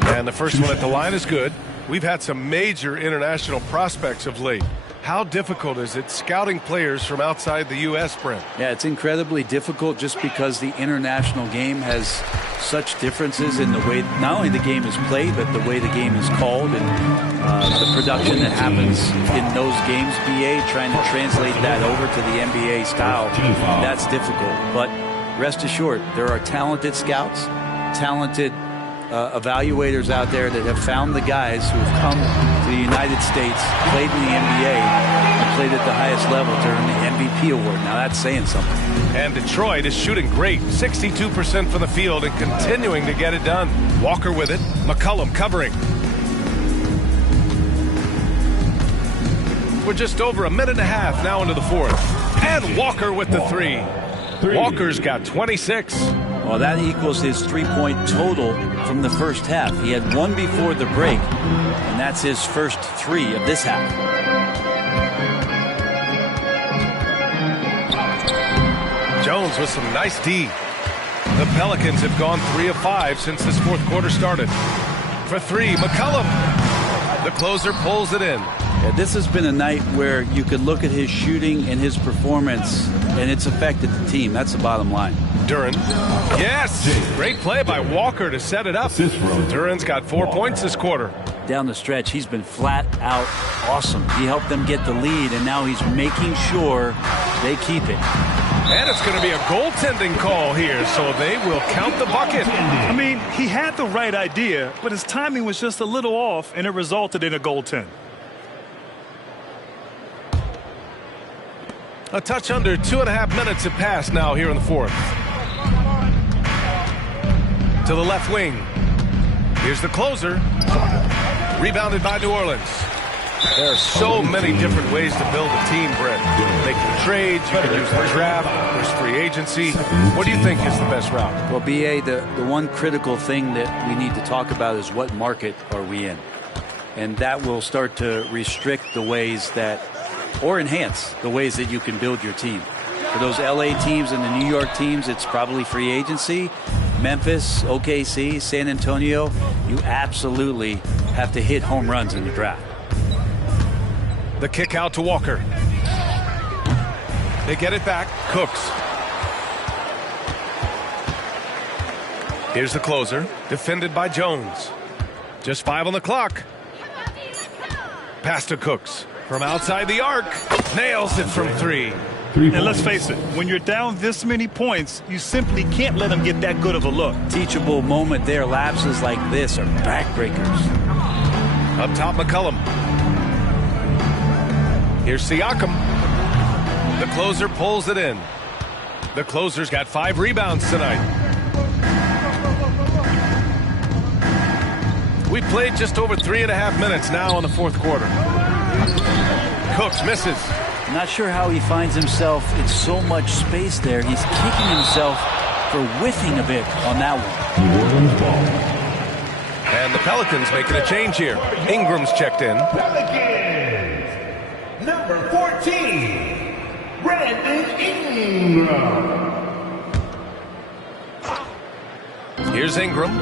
And the first one at the line is good. We've had some major international prospects of late. How difficult is it scouting players from outside the U.S., Brent? Yeah, it's incredibly difficult just because the international game has such differences in the way not only the game is played, but the way the game is called and the production that happens in those games, BA, trying to translate that over to the NBA style. That's difficult. But rest assured, there are talented scouts, talented evaluators out there that have found the guys who have come to the United States, played in the NBA, and played at the highest level to earn the MVP award. Now that's saying something. And Detroit is shooting great, 62% from the field and continuing to get it done. Walker with it, McCollum covering. We're just over a minute and a half now into the 4th. And Walker with the 3. Walker's got 26. Well, that equals his 3-point total from the first half. He had 1 before the break, and that's his first 3 of this half. Jones with some nice D. The Pelicans have gone 3 of 5 since this 4th quarter started. For 3, McCollum. The closer pulls it in. Yeah, this has been a night where you could look at his shooting and his performance, and it's affected the team. That's the bottom line. Duren. Yes! Great play by Walker to set it up. Duren's got 4 points this quarter. Down the stretch, he's been flat out awesome. He helped them get the lead, and now he's making sure they keep it. And it's going to be a goaltending call here, so they will count the bucket. I mean, he had the right idea, but his timing was just a little off, and it resulted in a goaltend. A touch under 2.5 minutes have passed now here in the 4th. To the left wing. Here's the closer. Rebounded by New Orleans. There are so many different ways to build a team, Brent. They can trade, you can use the draft, there's free agency. What do you think is the best route? Well, BA, the one critical thing that we need to talk about is what market are we in? And that will start to restrict the ways that, or enhance the ways that you can build your team. For those LA teams and the New York teams, it's probably free agency. Memphis, OKC, San Antonio, you absolutely have to hit home runs in the draft. The kick out to Walker. They get it back. Cooks. Here's the closer, defended by Jones. Just 5 on the clock. Pass to Cooks. From outside the arc. Nails it from 3. And let's face it, when you're down this many points, you simply can't let them get that good of a look. Teachable moment there. Lapses like this are backbreakers. Up top, McCollum. Here's Siakam. The closer pulls it in. The closer's got 5 rebounds tonight. We played just over 3.5 minutes now in the 4th quarter. Cooks misses. Not sure how he finds himself in so much space there. He's kicking himself for whiffing a bit on that one. And And the Pelicans making a change here. Ingram's checked in. Pelicans, number 14, Brandon Ingram. Here's Ingram.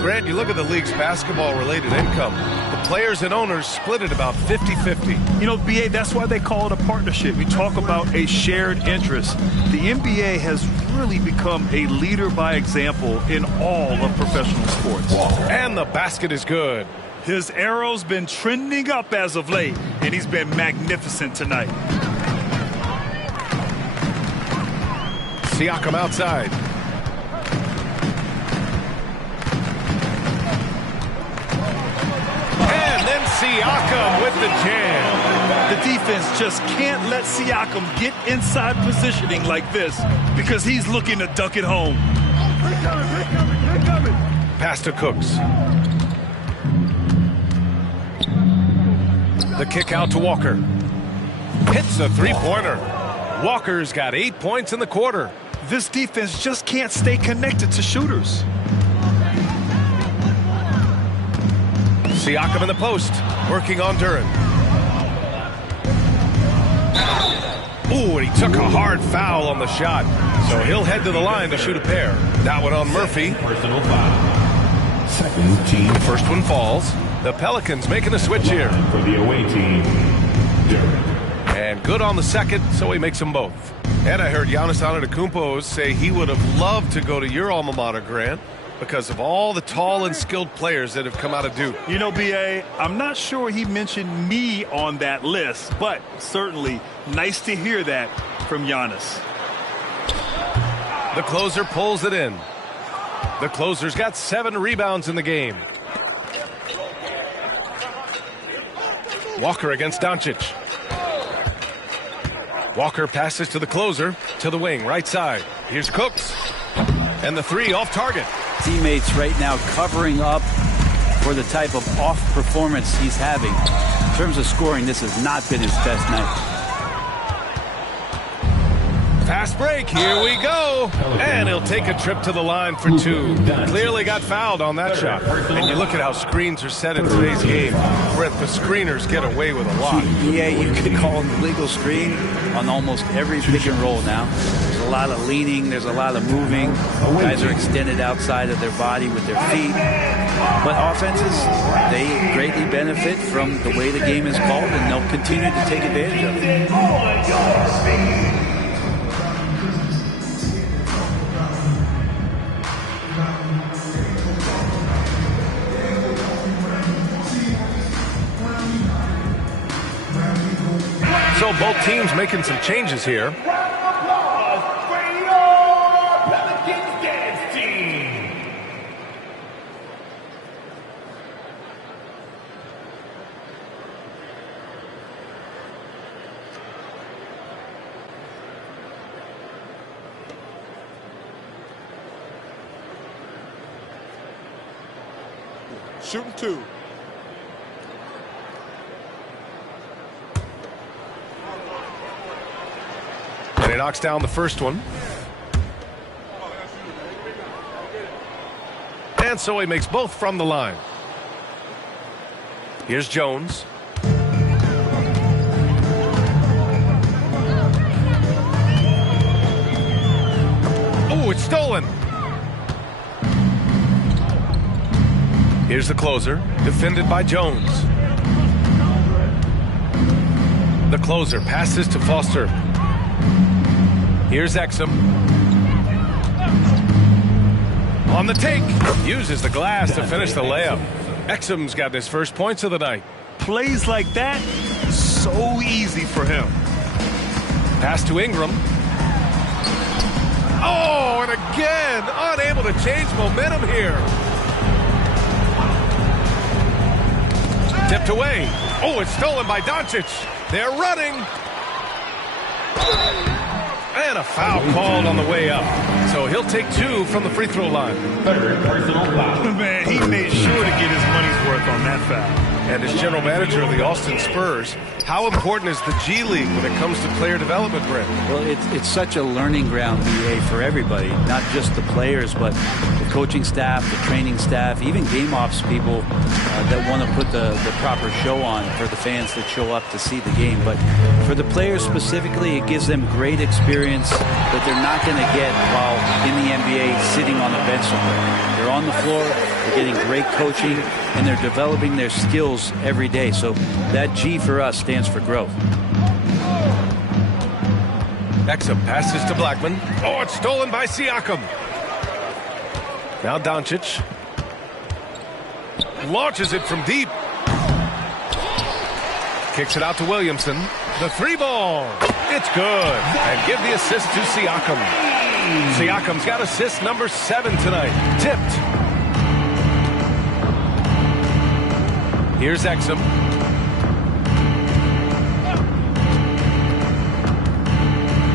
Grant, you look at the league's basketball-related income. The players and owners split it about 50-50. You know, BA, that's why they call it a partnership. We talk about a shared interest. The NBA has really become a leader by example in all of professional sports. And the basket is good. His arrow's been trending up as of late, and he's been magnificent tonight. Siakam outside. Siakam with the jam. The defense just can't let Siakam get inside positioning like this because he's looking to dunk it home. Pass to Cooks. The kick out to Walker. Hits a three-pointer. Walker's got 8 points in the quarter. This defense just can't stay connected to shooters. Siakam in the post, working on Duran. Ooh, and he took a hard foul on the shot. So he'll head to the line to shoot a pair. That one on Murphy. Personal foul. Second team. First one falls. The Pelicans making a switch here. For the away team, Duran. And good on the second, so he makes them both. And I heard Giannis Antetokounmpo say he would have loved to go to your alma mater, Grant, because of all the tall and skilled players that have come out of Duke. You know, B.A., I'm not sure he mentioned me on that list, but certainly nice to hear that from Giannis. The closer pulls it in. The closer's got 7 rebounds in the game. Walker against Doncic. Walker passes to the closer, to the wing, right side. Here's Cooks. And the three off target. Teammates right now covering up for the type of off performance he's having. In terms of scoring, this has not been his best night. Fast break, here we go. And he'll take a trip to the line for 2. Clearly got fouled on that shot. And you look at how screens are set in today's game. Brent, the screeners get away with a lot. Yeah, you could call an illegal screen on almost every pick and roll now. There's a lot of leaning, there's a lot of moving. Guys are extended outside of their body with their feet. But offenses, they greatly benefit from the way the game is called, and they'll continue to take advantage of it. So both teams making some changes here. Round of applause for your Pelicans dance team. Shooting 2. And he knocks down the first one. And so he makes both from the line. Here's Jones. Oh, it's stolen. Here's the closer, defended by Jones. The closer passes to Foster. Here's Exum. On the take. Uses the glass to finish the layup. Exum's got his first points of the night. Plays like that, so easy for him. Pass to Ingram. Oh, and again, unable to change momentum here. Tipped away. Oh, it's stolen by Doncic. They're running. And a foul called on the way up. So he'll take 2 from the free throw line. Third personal foul. Man, he made sure to get his money's worth on that foul. and as general manager of the Austin Spurs, how important is the G League when it comes to player development, Brent? Well, it's such a learning ground, BA, for everybody, not just the players, but the coaching staff, the training staff, even game ops people that want to put the proper show on for the fans that show up to see the game. But for the players specifically, it gives them great experience that they're not going to get while in the NBA sitting on the bench somewhere. They're on the floor, they're getting great coaching, and they're developing their skills every day. So that G for us stands for growth. Exum passes to Blackman. Oh, it's stolen by Siakam. Now Doncic launches it from deep. Kicks it out to Williamson. The three ball. It's good. And give the assist to Siakam. Siakam's got assist number 7 tonight. Tipped. Here's Exum.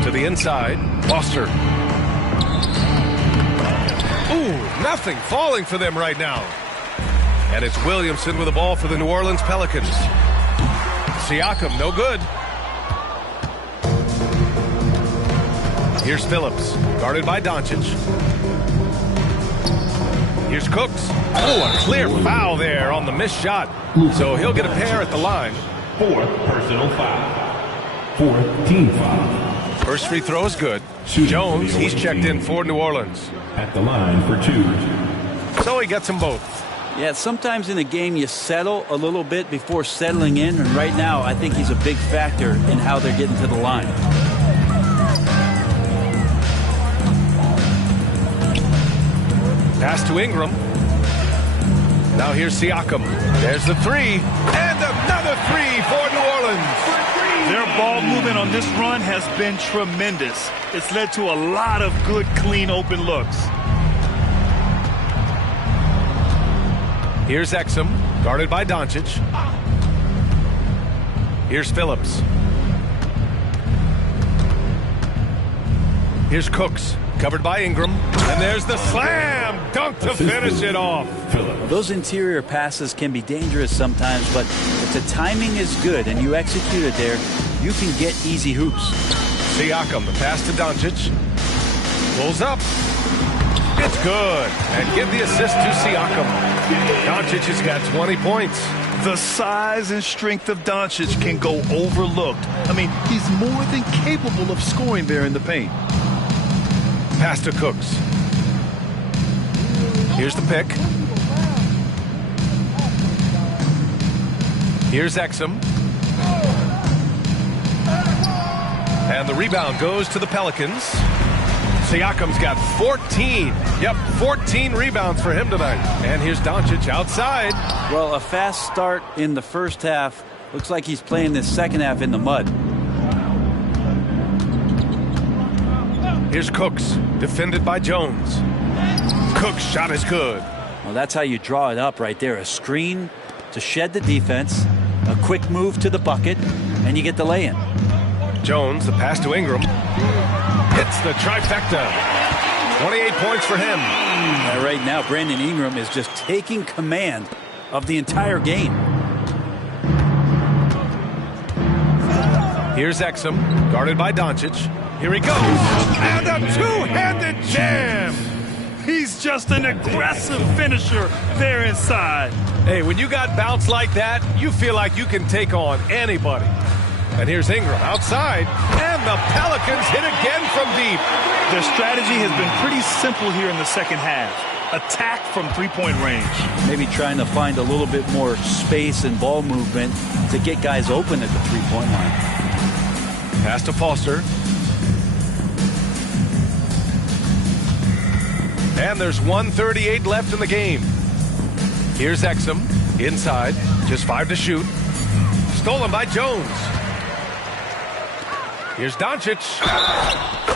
To the inside. Foster. Ooh, nothing falling for them right now. And it's Williamson with the ball for the New Orleans Pelicans. Siakam, no good. Here's Phillips, guarded by Doncic. Here's Cooks. Oh, a clear foul there on the missed shot. So he'll get a pair at the line. 4th personal foul. 4th team foul. First free throw is good. Jones, he's checked in for New Orleans. At the line for 2. So he gets them both. Yeah, sometimes in a game you settle a little bit before settling in, and right now I think he's a big factor in how they're getting to the line. Pass to Ingram. Now here's Siakam. There's the three. And another three for New Orleans. Their ball movement on this run has been tremendous. It's led to a lot of good, clean, open looks. Here's Exum, guarded by Doncic. Here's Phillips. Here's Cooks, covered by Ingram. And there's the slam dunk to finish it off. Those interior passes can be dangerous sometimes, but if the timing is good and you execute it there, you can get easy hoops. Siakam, the pass to Doncic. Pulls up. It's good. And give the assist to Siakam. Doncic has got 20 points. The size and strength of Doncic can go overlooked. I mean, he's more than capable of scoring there in the paint. Pass to Cooks. Here's the pick. Here's Exum. And the rebound goes to the Pelicans. Siakam's got 14. Yep, 14 rebounds for him tonight. And here's Doncic outside. Well, a fast start in the first half. Looks like he's playing this second half in the mud. Here's Cooks, defended by Jones. Cooks' shot is good. Well, that's how you draw it up right there. A screen to shed the defense, a quick move to the bucket, and you get the lay-in. Jones, the pass to Ingram. Hits the trifecta. 28 points for him. Right now, Brandon Ingram is just taking command of the entire game. Here's Exum, guarded by Doncic. Here he goes. And a two-handed jam. He's just an aggressive finisher there inside. Hey, when you got bounce like that, you feel like you can take on anybody. And here's Ingram outside. And the Pelicans hit again from deep. Their strategy has been pretty simple here in the second half. Attack from three-point range. Maybe trying to find a little bit more space and ball movement to get guys open at the three-point line. Pass to Foster. And there's 1:38 left in the game. Here's Exum inside. Just 5 to shoot. Stolen by Jones. Here's Doncic.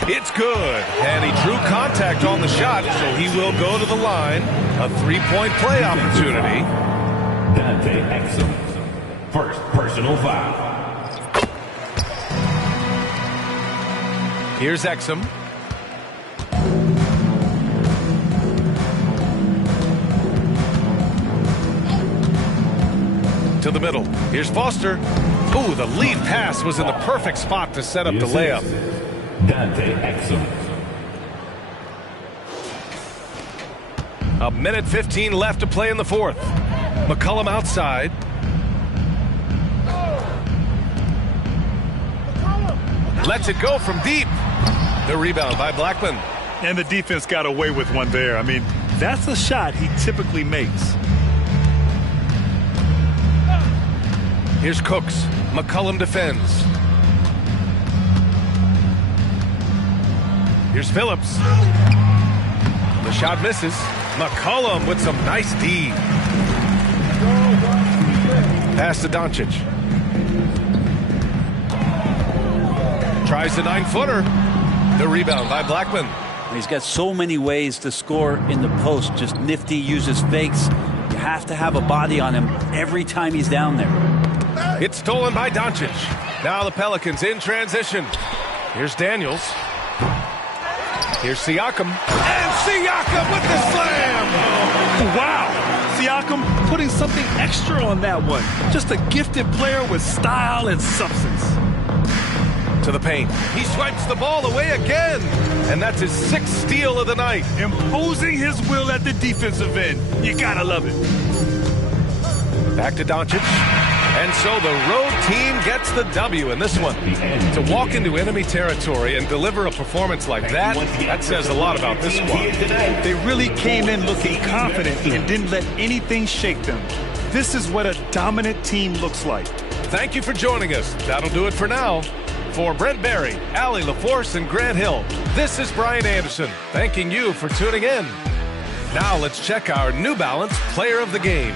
It's good. And he drew contact on the shot, so he will go to the line. A three-point play opportunity. Dante Exum. First personal foul. Here's Exum. To the middle. Here's Foster. Ooh, the lead pass was in the perfect spot to set up the layup. Dante Exum. A minute 15 left to play in the fourth. McCollum outside. Lets it go from deep. The rebound by Blackman. And the defense got away with one there. I mean, that's a shot he typically makes. Here's Cooks. McCollum defends. Here's Phillips. The shot misses. McCollum with some nice D. Pass to Doncic. Tries the 9-footer. The rebound by Blackman. He's got so many ways to score in the post. Just nifty, uses fakes. You have to have a body on him every time he's down there. It's stolen by Doncic. Now the Pelicans in transition. Here's Daniels. Here's Siakam. And Siakam with the slam! Wow! Siakam putting something extra on that one. Just a gifted player with style and substance. To the paint. He swipes the ball away again. And that's his 6th steal of the night. Imposing his will at the defensive end. You gotta love it. Back to Doncic. And so the road team gets the W in this one. To walk into enemy territory and deliver a performance like that, that says a lot about this squad. They really came in looking confident and didn't let anything shake them. This is what a dominant team looks like. Thank you for joining us. That'll do it for now. For Brent Barry, Allie LaForce, and Grant Hill, this is Brian Anderson, thanking you for tuning in. Now let's check our New Balance Player of the Game.